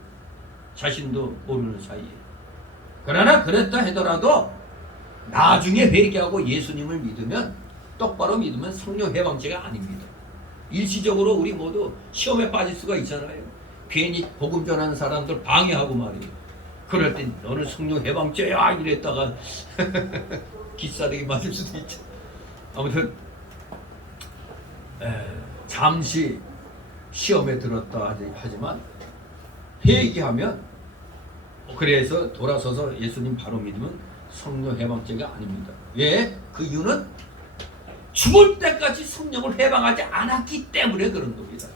자신도 모르는 사이에. 그러나 그랬다 하더라도 나중에 회개하고 예수님을 믿으면, 똑바로 믿으면 성령 해방죄가 아닙니다. 일시적으로 우리 모두 시험에 빠질 수가 있잖아요. 괜히 복음 전하는 사람들 방해하고 말이에요. 그럴 땐 너는 성령 해방죄야 이랬다가 기싸대기 맞을 수도 있죠. 아무튼 잠시 시험에 들었다 하지만 회개하면, 그래서 돌아서서 예수님 바로 믿으면 성령 해방죄가 아닙니다. 왜? 그 이유는 죽을 때까지 성령을 해방하지 않았기 때문에 그런 겁니다.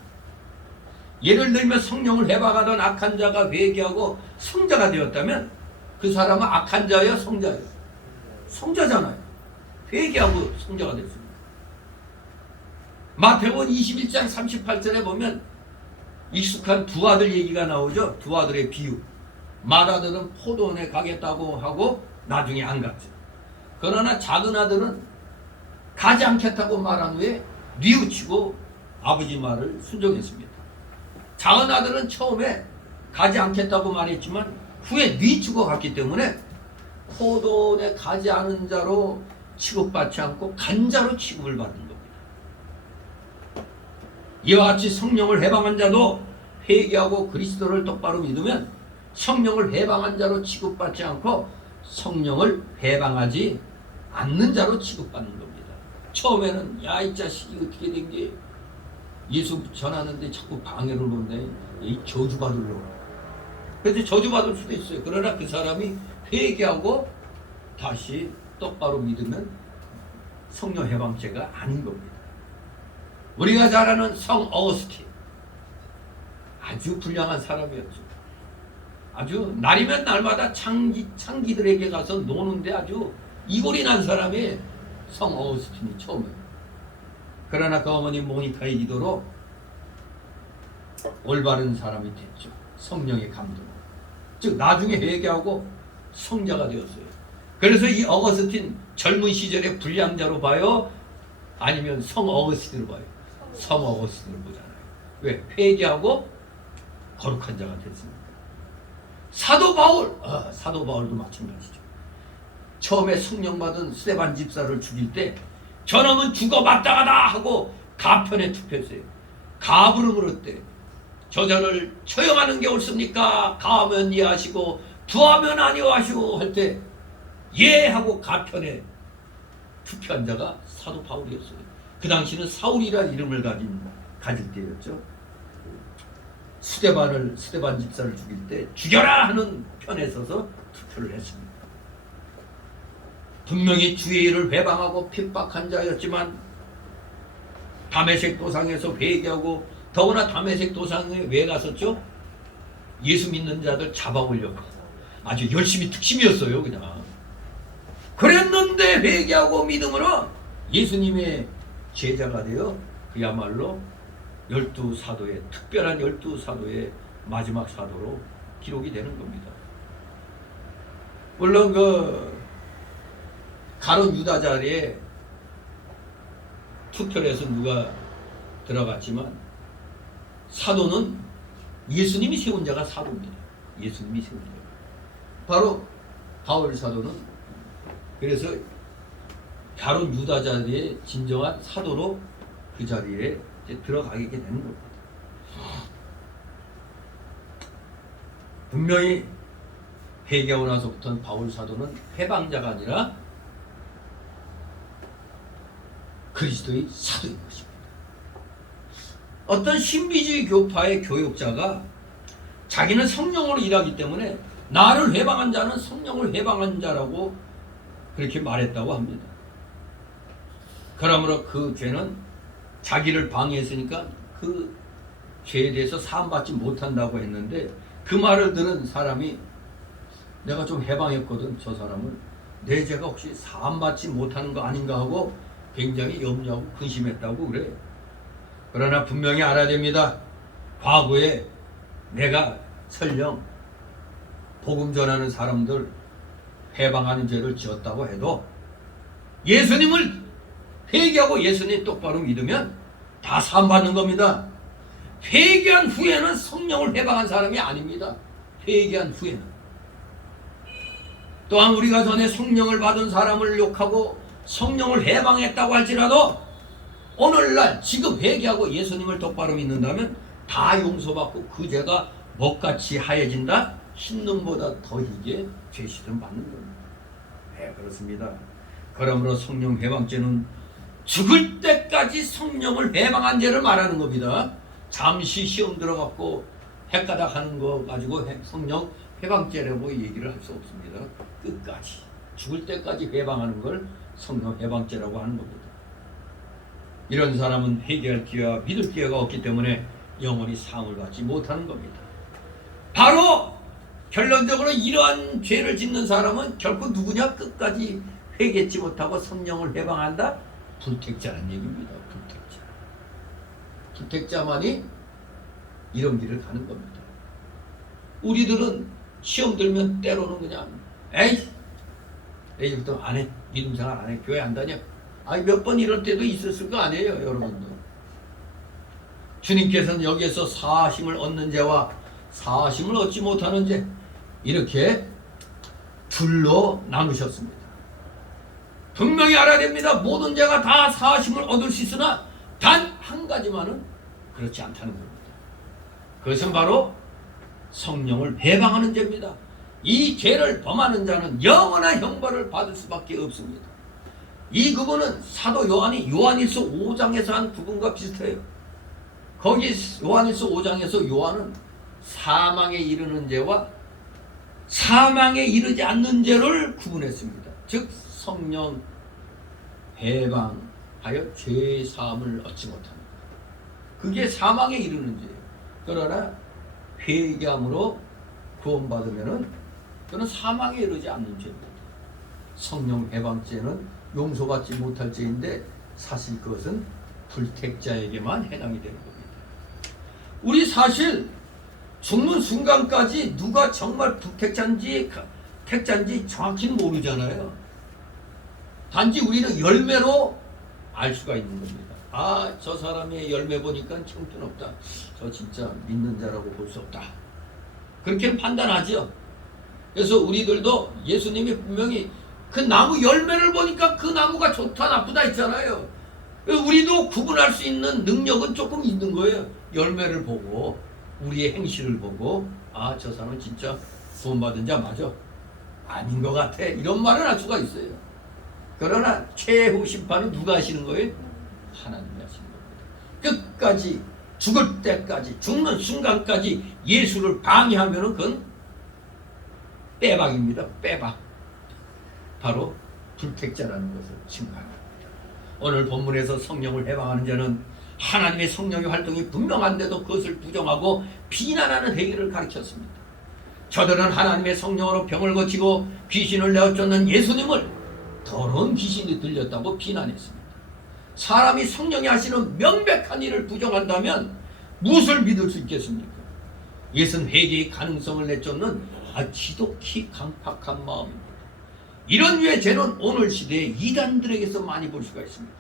예를 들면 성령을 해방하던 악한 자가 회개하고 성자가 되었다면 그 사람은 악한 자예요, 성자예요? 성자잖아요. 회개하고 성자가 됐습니다. 마태복음 21장 38절에 보면 익숙한 두 아들 얘기가 나오죠. 두 아들의 비유. 맏아들은 포도원에 가겠다고 하고 나중에 안 갔죠. 그러나 작은 아들은 가지 않겠다고 말한 후에 뉘우치고 아버지 말을 순종했습니다. 작은 아들은 처음에 가지 않겠다고 말했지만 후에 뉘우치고 갔기 때문에 포도원에 가지 않은 자로 취급받지 않고 간 자로 취급을 받는 겁니다. 이와 같이 성령을 해방한 자도 회개하고 그리스도를 똑바로 믿으면 성령을 해방한 자로 취급받지 않고 성령을 해방하지 않는 자로 취급받는 겁니다. 처음에는 야 이 자식이 어떻게 된 게 예수 전하는데 자꾸 방해를 놓네, 이 저주받으려고. 그래서 저주받을 수도 있어요. 그러나 그 사람이 회개하고 다시 똑바로 믿으면 성령 해방죄가 아닌 겁니다. 우리가 잘 아는 성 어거스틴, 아주 불량한 사람이었죠. 아주 날이면 날마다 창기들에게 가서 노는데 아주 이골이 난 사람이 성 어거스틴이 처음이에요. 그러나 그 어머니 모니카의 기도로 올바른 사람이 됐죠. 성령의 감동. 즉 나중에 회개하고 성자가 되었어요. 그래서 이 어거스틴 젊은 시절에 불량자로 봐요? 아니면 성 어거스틴으로 봐요? 성 어거스틴으로 보잖아요. 왜? 회개하고 거룩한 자가 됐습니다. 사도 바울도 마찬가지죠. 처음에 성령 받은 스데반 집사를 죽일 때 저놈은 죽어 마땅하다 하고 가편에 투표했어요. 가부름을 했대. 저자를 처형하는 게 옳습니까? 가하면 이해하시고 두하면 아니하시고 할 때 예 하고 가편에 투표한 자가 사도 바울이었어요. 그 당시는 사울이라는 이름을 가질 때였죠. 스데반 집사를 죽일 때 죽여라 하는 편에 서서 투표를 했습니다. 분명히 주의 일을 회방하고 핍박한 자였지만 다메섹 도상에서 회개하고, 더구나 다메섹 도상에 왜 갔었죠? 예수 믿는 자들 잡아오려고. 아주 열심히 특심이었어요. 그냥 그랬는데 회개하고 믿음으로 예수님의 제자가 되어 그야말로 12사도의 특별한 12사도의 마지막 사도로 기록이 되는 겁니다. 물론 그 가룟 유다 자리에 투표를 해서 누가 들어갔지만 사도는 예수님이 세운 자가 사도입니다. 예수님이 세운 자. 바로 바울 사도는 그래서 가룟 유다 자리에 진정한 사도로 그 자리에 이제 들어가게 되는 겁니다. 분명히 회개하고 나서부터는 바울 사도는 해방자가 아니라 그리스도의 사도인 것입니다. 어떤 신비주의 교파의 교육자가 자기는 성령으로 일하기 때문에 나를 해방한 자는 성령을 해방한 자라고 그렇게 말했다고 합니다. 그러므로 그 죄는 자기를 방해했으니까 그 죄에 대해서 사함받지 못한다고 했는데, 그 말을 들은 사람이 내가 좀 해방했거든, 저 사람을. 내 죄가 혹시 사함받지 못하는 거 아닌가 하고 굉장히 염려하고 근심했다고 그래. 그러나 분명히 알아야 됩니다. 과거에 내가 설령 복음 전하는 사람들 해방하는 죄를 지었다고 해도 예수님을 회개하고 예수님 똑바로 믿으면 다 사함받는 겁니다. 회개한 후에는 성령을 해방한 사람이 아닙니다. 회개한 후에는. 또한 우리가 전에 성령을 받은 사람을 욕하고 성령을 해방했다고 할지라도 오늘날 지금 회개하고 예수님을 똑바로 믿는다면 다 용서받고 그 죄가 먹같이 하얘진다. 흰눈보다 더 희게 죄시름 받는 겁니다. 네, 그렇습니다. 그러므로 성령 해방죄는 죽을 때까지 성령을 해방한 죄를 말하는 겁니다. 잠시 시험 들어갖고 헷가닥 하는 거 가지고 성령 해방죄라고 얘기를 할 수 없습니다. 끝까지 죽을 때까지 해방하는 걸 성령 해방죄라고 하는 겁니다. 이런 사람은 회개할 기회와 믿을 기회가 없기 때문에 영원히 사함을 받지 못하는 겁니다. 바로 결론적으로 이러한 죄를 짓는 사람은 결코 누구냐? 끝까지 회개치 못하고 성령을 해방한다? 불택자라는 얘기입니다. 불택자. 불택자만이 이런 길을 가는 겁니다. 우리들은 시험 들면 때로는 그냥 에이 이제부터 안 해. 믿음 생활 안 해. 교회 안 다녀. 아니 몇 번 이럴 때도 있었을 거 아니에요, 여러분들. 주님께서는 여기에서 사심을 얻는 죄와 사심을 얻지 못하는 죄 이렇게 둘로 나누셨습니다. 분명히 알아야 됩니다. 모든 죄가 다 사심을 얻을 수 있으나 단 한 가지만은 그렇지 않다는 겁니다. 그것은 바로 성령을 해방하는 죄입니다. 이 죄를 범하는 자는 영원한 형벌을 받을 수밖에 없습니다. 이 구분은 사도 요한이 요한일서 5장에서 한 구분과 비슷해요. 거기 요한일서 5장에서 요한은 사망에 이르는 죄와 사망에 이르지 않는 죄를 구분했습니다. 즉 성령 해방하여 죄 사함을 얻지 못합니다. 그게 사망에 이르는 죄예요. 그러나 회개함으로 구원받으면은 그는 사망에 이르지 않는 죄입니다. 성령 해방죄는 용서받지 못할 죄인데 사실 그것은 불택자에게만 해당이 되는 겁니다. 우리 사실 죽는 순간까지 누가 정말 불택자인지 택자인지 정확히는 모르잖아요. 단지 우리는 열매로 알 수가 있는 겁니다. 아, 저 사람의 열매 보니까 형편없다. 저 진짜 믿는 자라고 볼 수 없다. 그렇게 판단하죠. 그래서 우리들도 예수님이 분명히 그 나무 열매를 보니까 그 나무가 좋다 나쁘다 했잖아요. 우리도 구분할 수 있는 능력은 조금 있는 거예요. 열매를 보고 우리의 행실을 보고 아, 저 사람은 진짜 구원받은 자 맞아. 아닌 것 같아. 이런 말을 할 수가 있어요. 그러나 최후 심판은 누가 하시는 거예요? 하나님이 하시는 겁니다. 끝까지 죽을 때까지 죽는 순간까지 예수를 방해하면은 그건 빼박입니다. 빼박. 바로 불택자라는 것을 증거합니다. 오늘 본문에서 성령을 해방하는 자는 하나님의 성령의 활동이 분명한데도 그것을 부정하고 비난하는 행위를 가르쳤습니다. 저들은 하나님의 성령으로 병을 고치고 귀신을 내어쫓는 예수님을 더러운 귀신이 들렸다고 비난했습니다. 사람이 성령이 하시는 명백한 일을 부정한다면 무엇을 믿을 수 있겠습니까? 이것은 회개의 가능성을 내쫓는 지독히 강팍한 마음입니다. 이런 류의 죄는 오늘 시대의 이단들에게서 많이 볼 수가 있습니다.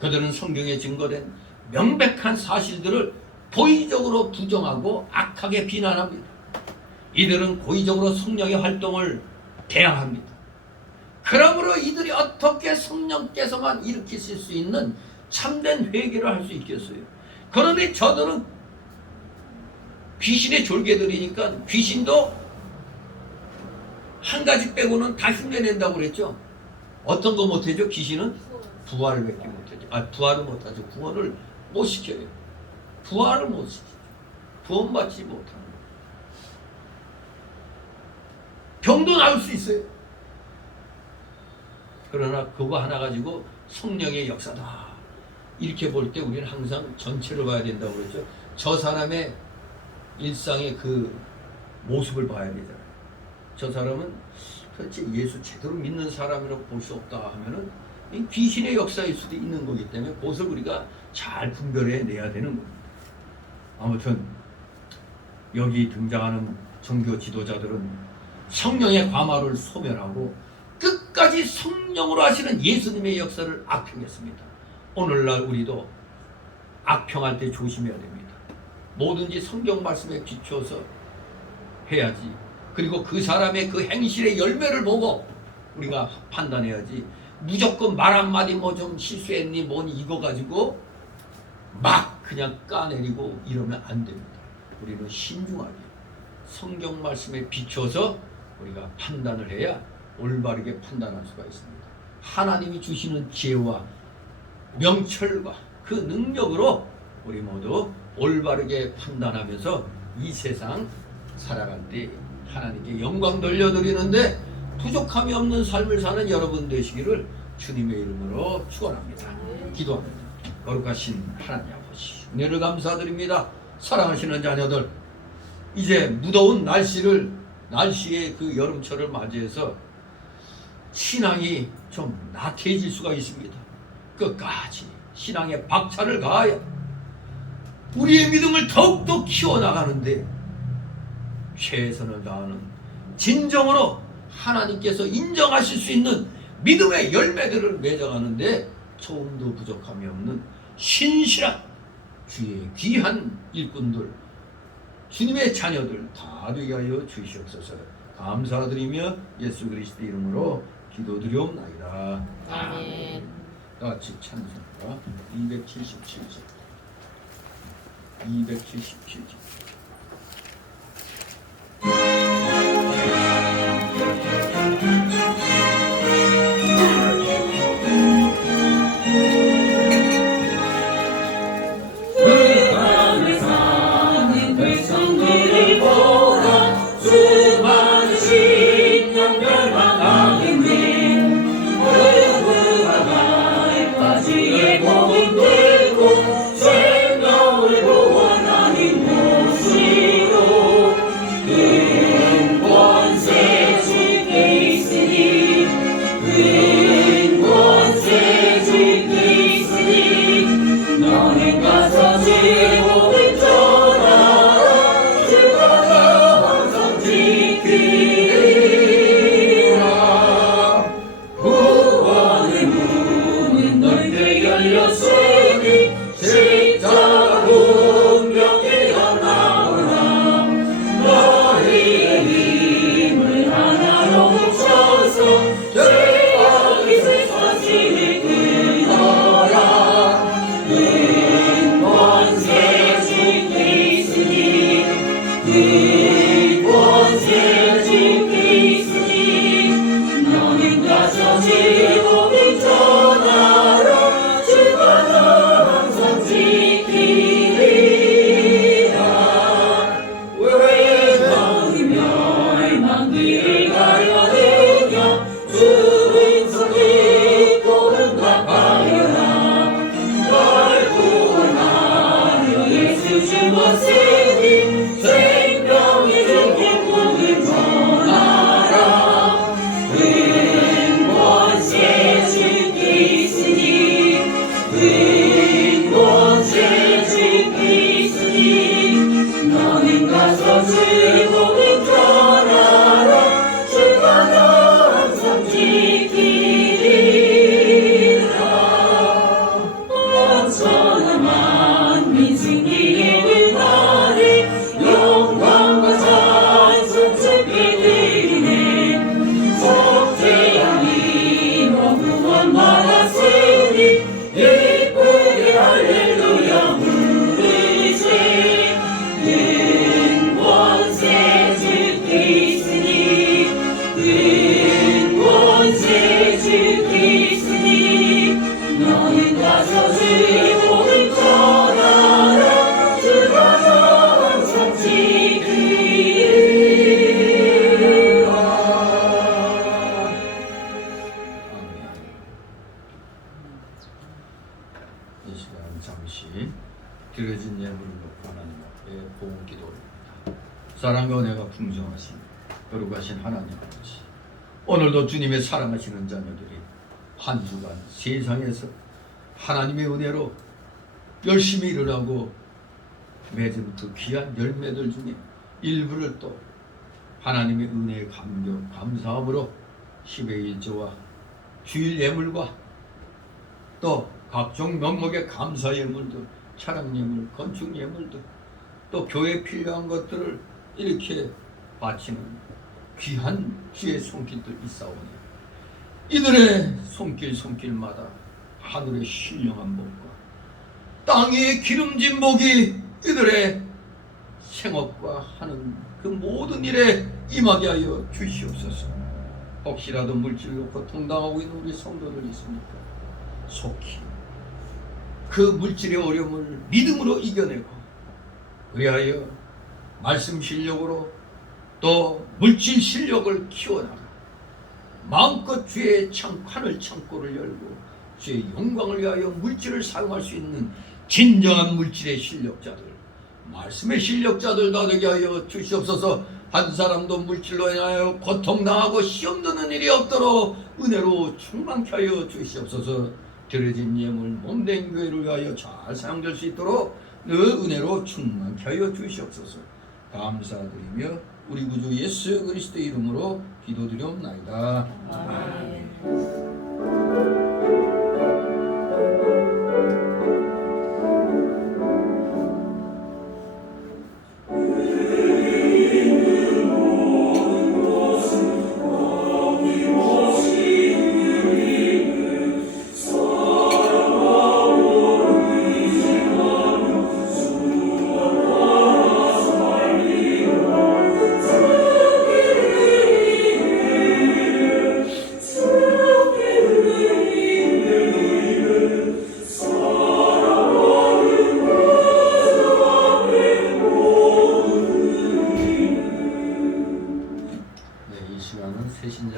그들은 성경에 증거된 명백한 사실들을 고의적으로 부정하고 악하게 비난합니다. 이들은 고의적으로 성령의 활동을 대항합니다. 그러므로 이들이 어떻게 성령께서만 일으키실 수 있는 참된 회개를 할 수 있겠어요? 그러니 저들은 귀신의 졸개들이니까 귀신도 한 가지 빼고는 다 흉내낸다고 그랬죠. 어떤 거 못하죠? 귀신은 부활을 밖에 못하죠. 부활을 못하죠. 구원을 못 시켜요. 부활을 못 시키죠. 구원받지 못하는 거예요. 병도 나을 수 있어요. 그러나 그거 하나 가지고 성령의 역사다. 이렇게 볼 때 우리는 항상 전체를 봐야 된다고 그랬죠. 저 사람의 일상의 그 모습을 봐야 되잖아요. 저 사람은 도대체 예수 제대로 믿는 사람이라고 볼 수 없다 하면은 이 귀신의 역사일 수도 있는 거기 때문에 그것을 우리가 잘 분별해 내야 되는 겁니다. 아무튼 여기 등장하는 종교 지도자들은 성령의 과마를 소멸하고 끝까지 성령으로 하시는 예수님의 역사를 악평했습니다. 오늘날 우리도 악평할 때 조심해야 됩니다. 뭐든지 성경 말씀에 비추어서 해야지. 그리고 그 사람의 그 행실의 열매를 보고 우리가 판단해야지. 무조건 말 한마디 뭐 좀 실수했니 뭐니 이거 가지고 막 그냥 까내리고 이러면 안 됩니다. 우리는 신중하게 성경 말씀에 비춰서 우리가 판단을 해야 올바르게 판단할 수가 있습니다. 하나님이 주시는 지혜와 명철과 그 능력으로 우리 모두 올바르게 판단하면서 이 세상 살아갈 때 하나님께 영광 돌려드리는데 부족함이 없는 삶을 사는 여러분 되시기를 주님의 이름으로 축원합니다. 기도합니다. 거룩하신 하나님 아버지, 은혜를 감사드립니다. 사랑하시는 자녀들, 이제 무더운 날씨의 그 여름철을 맞이해서 신앙이 좀 나태해질 수가 있습니다. 끝까지 신앙의 박차를 가하여 우리의 믿음을 더욱더 키워나가는데 최선을 다하는 진정으로 하나님께서 인정하실 수 있는 믿음의 열매들을 맺어가는데 조금도 부족함이 없는 신실한 주의 귀한 일꾼들, 주님의 자녀들 다 되게 하여 주시옵소서. 감사드리며 예수 그리스도 이름으로 기도드리옵나이다. 아멘. 같이 찬송가 277절 277절 생명의 이 시간 잠시 드려진 예물을 놓고 하나님 앞에 보호 기도합니다. 사랑과 은혜가 풍성하신 거룩하신 하나님 아버지, 오늘도 주님의 사랑하시는 자녀들이 한 주간 세상에서 하나님의 은혜로 열심히 일어나고 맺은 그 귀한 열매들 중에 일부를 또 하나님의 은혜에 감격 감사함으로 10의 1조와 주일 예물과 또 각종 명목의 감사 예물들, 차량 예물, 건축 예물들, 또 교회에 필요한 것들을 이렇게 바치는 귀한 주의 손길들 있사오니 이들의 손길마다 하늘의 신령한 복과 땅 위의 기름진 복이 이들의 생업과 하는 그 모든 일에 임하게 하여 주시옵소서. 혹시라도 물질로 고통당하고 있는 우리 성도들 있습니까? 속히 그 물질의 어려움을 믿음으로 이겨내고 의하여 말씀 실력으로 또 물질 실력을 키워나가 마음껏 주의 하늘 창고를 열고 주의 영광을 위하여 물질을 사용할 수 있는 진정한 물질의 실력자들, 말씀의 실력자들 되게 하여 주시옵소서. 한 사람도 물질로 인하여 고통당하고 시험 드는 일이 없도록 은혜로 충만케 하여 주시옵소서. 드려진 예물 몸된 교회를 위하여 잘 사용될 수 있도록 그 은혜로 충만케 하여 주시옵소서. 감사드리며 우리 구주 예수 그리스도의 이름으로 기도드리옵나이다. 아멘.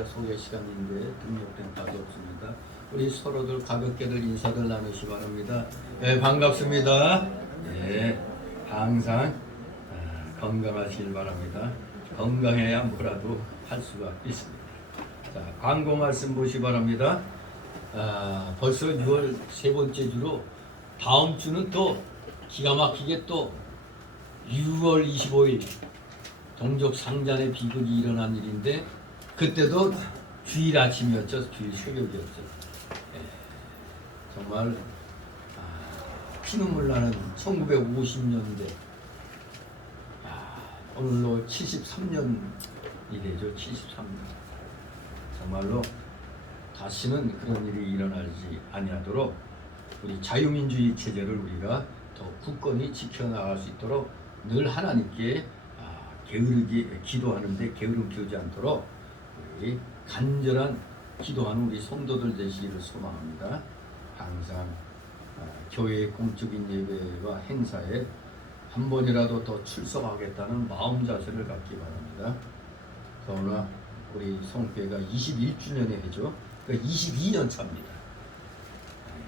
소개 시간인데 등록된 바도 없습니다. 우리 서로들 가볍게들 인사들 나누시 바랍니다. 네, 반갑습니다. 네, 항상 건강하시길 바랍니다. 건강해야 뭐라도 할 수가 있습니다. 자, 광고 말씀 보시 바랍니다. 벌써 6월 세 번째 주로 다음 주는 또 기가 막히게 또 6월 25일 동족 상잔의 비극이 일어난 일인데 그때도 주일 아침이었죠. 주일 새벽이었죠. 정말 피눈물 나는 1950년대 오늘로 73년이 되죠. 73년. 정말로 다시는 그런 일이 일어나지 아니하도록 우리 자유민주주의 체제를 우리가 더 굳건히 지켜나갈 수 있도록 늘 하나님께 게으르게 기도하는데 게으름 피우지 않도록 우리 간절한 기도하는 우리 성도들 되시기를 소망합니다. 항상 교회의 공적인 예배와 행사에 한 번이라도 더 출석하겠다는 마음 자세를 갖기 바랍니다. 그러나 우리 성교회가 21주년에 해죠. 그러니까 22년 차입니다.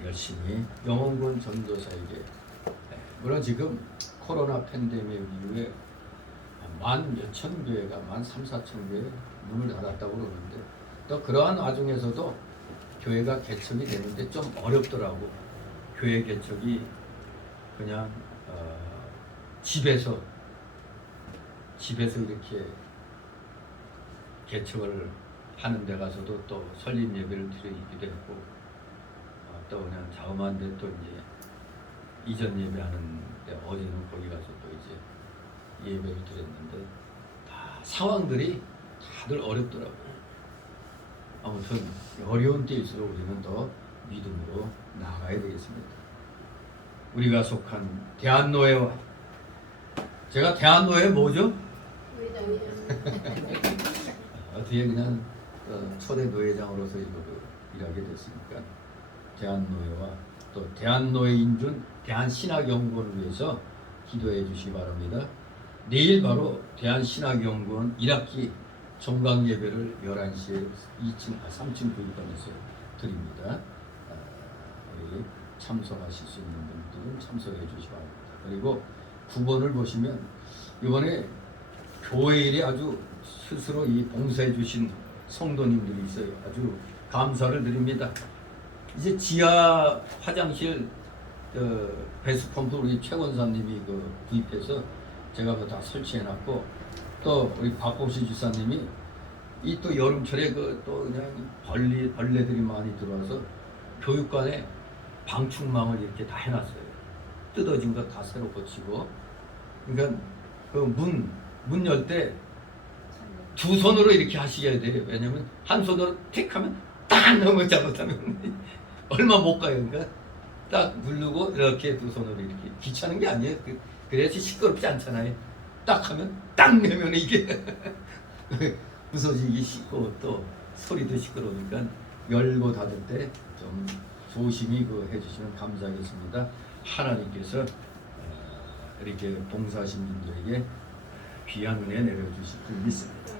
열심히 영원군 전도사에게 물론 지금 코로나 팬데믹 이후에 만 몇천 교회가 만 3, 4천 교회 문을 닫았다고 그러는데 또 그러한 와중에서도 교회가 개척이 되는데 좀 어렵더라고. 교회 개척이 그냥 집에서 이렇게 개척을 하는 데 가서도 또 설립 예배를 드리기도 했고 또 그냥 자음한데 또 이제 이전 예배하는데 어제는 거기 가서 또 이제 예배를 드렸는데 다 상황들이 다들 어렵더라고요. 아무튼 어려운 때일수록 우리는 더 믿음으로 나아가야 되겠습니다. 우리가 속한 대한노회와 제가 대한노회 뭐죠? 어떻게 그냥 초대 노회장으로서 일하게 됐으니까 대한노회와 또 대한노회인준 대한신학연구원을 위해서 기도해 주시기 바랍니다. 내일 바로 대한신학연구원 1학기 종강 예배를 11시에 3층 교육관에서 드립니다. 우리 참석하실 수 있는 분들은 참석해 주시기 바랍니다. 그리고 9번을 보시면 이번에 교회 일에 아주 스스로 이 봉사해 주신 성도님들이 있어요. 아주 감사를 드립니다. 이제 지하 화장실 배수 펌프 우리 최 권사님이 구입해서 제가 그거 다 설치해 놨고, 또 우리 박보시 주사님이 이 또 여름철에 또 그냥 벌레들이 많이 들어와서 교육관에 방충망을 이렇게 다 해놨어요. 뜯어진 거 다 새로 고치고. 그러니까 그 문 열 때 두 손으로 이렇게 하셔야 돼요. 왜냐면 한 손으로 틱 하면 딱 넘어 잘못하면 얼마 못 가요. 그러니까 딱 누르고 이렇게 두 손으로 이렇게 귀찮은 게 아니에요. 그래야지 시끄럽지 않잖아요. 딱 하면 딱 내면 이게 부서지기 쉽고 또 소리도 시끄러우니까 열고 닫을 때 좀 조심히 해주시면 감사하겠습니다. 하나님께서 이렇게 봉사하신 분들에게 귀한 은혜 내려주실 줄 믿습니다.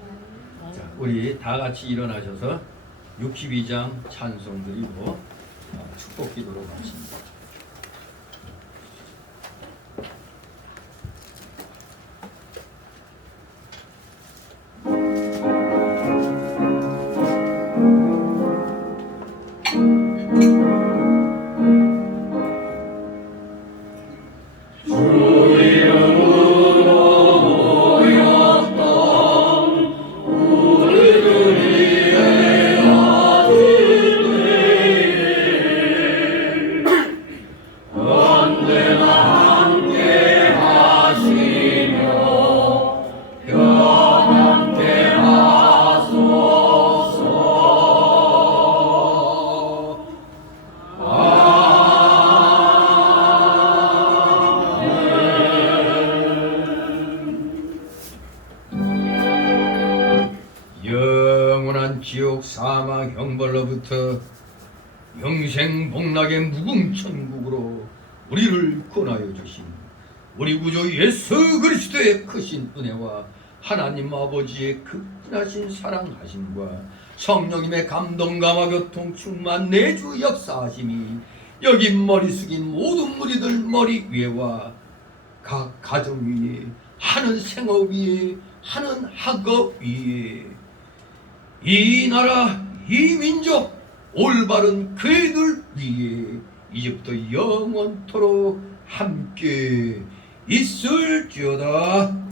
자, 우리 다 같이 일어나셔서 62장 찬송 드리고 축복 기도로 마칩니다. 영원한 지옥 사망 형벌로부터 영생 복락의 무궁천국으로 우리를 구원하여 주신 우리 구주 예수 그리스도의 크신 은혜와 하나님 아버지의 극진하신 사랑하심과 성령님의 감동 감화 교통 충만 내주 역사하심이 여기 머리 숙인 모든 무리들 머리 위에와 각 가정 위에 하는 생업 위에 하는 학업 위에 이 나라 이 민족 올바른 그들 위에 이제부터 영원토록 함께 있을지어다.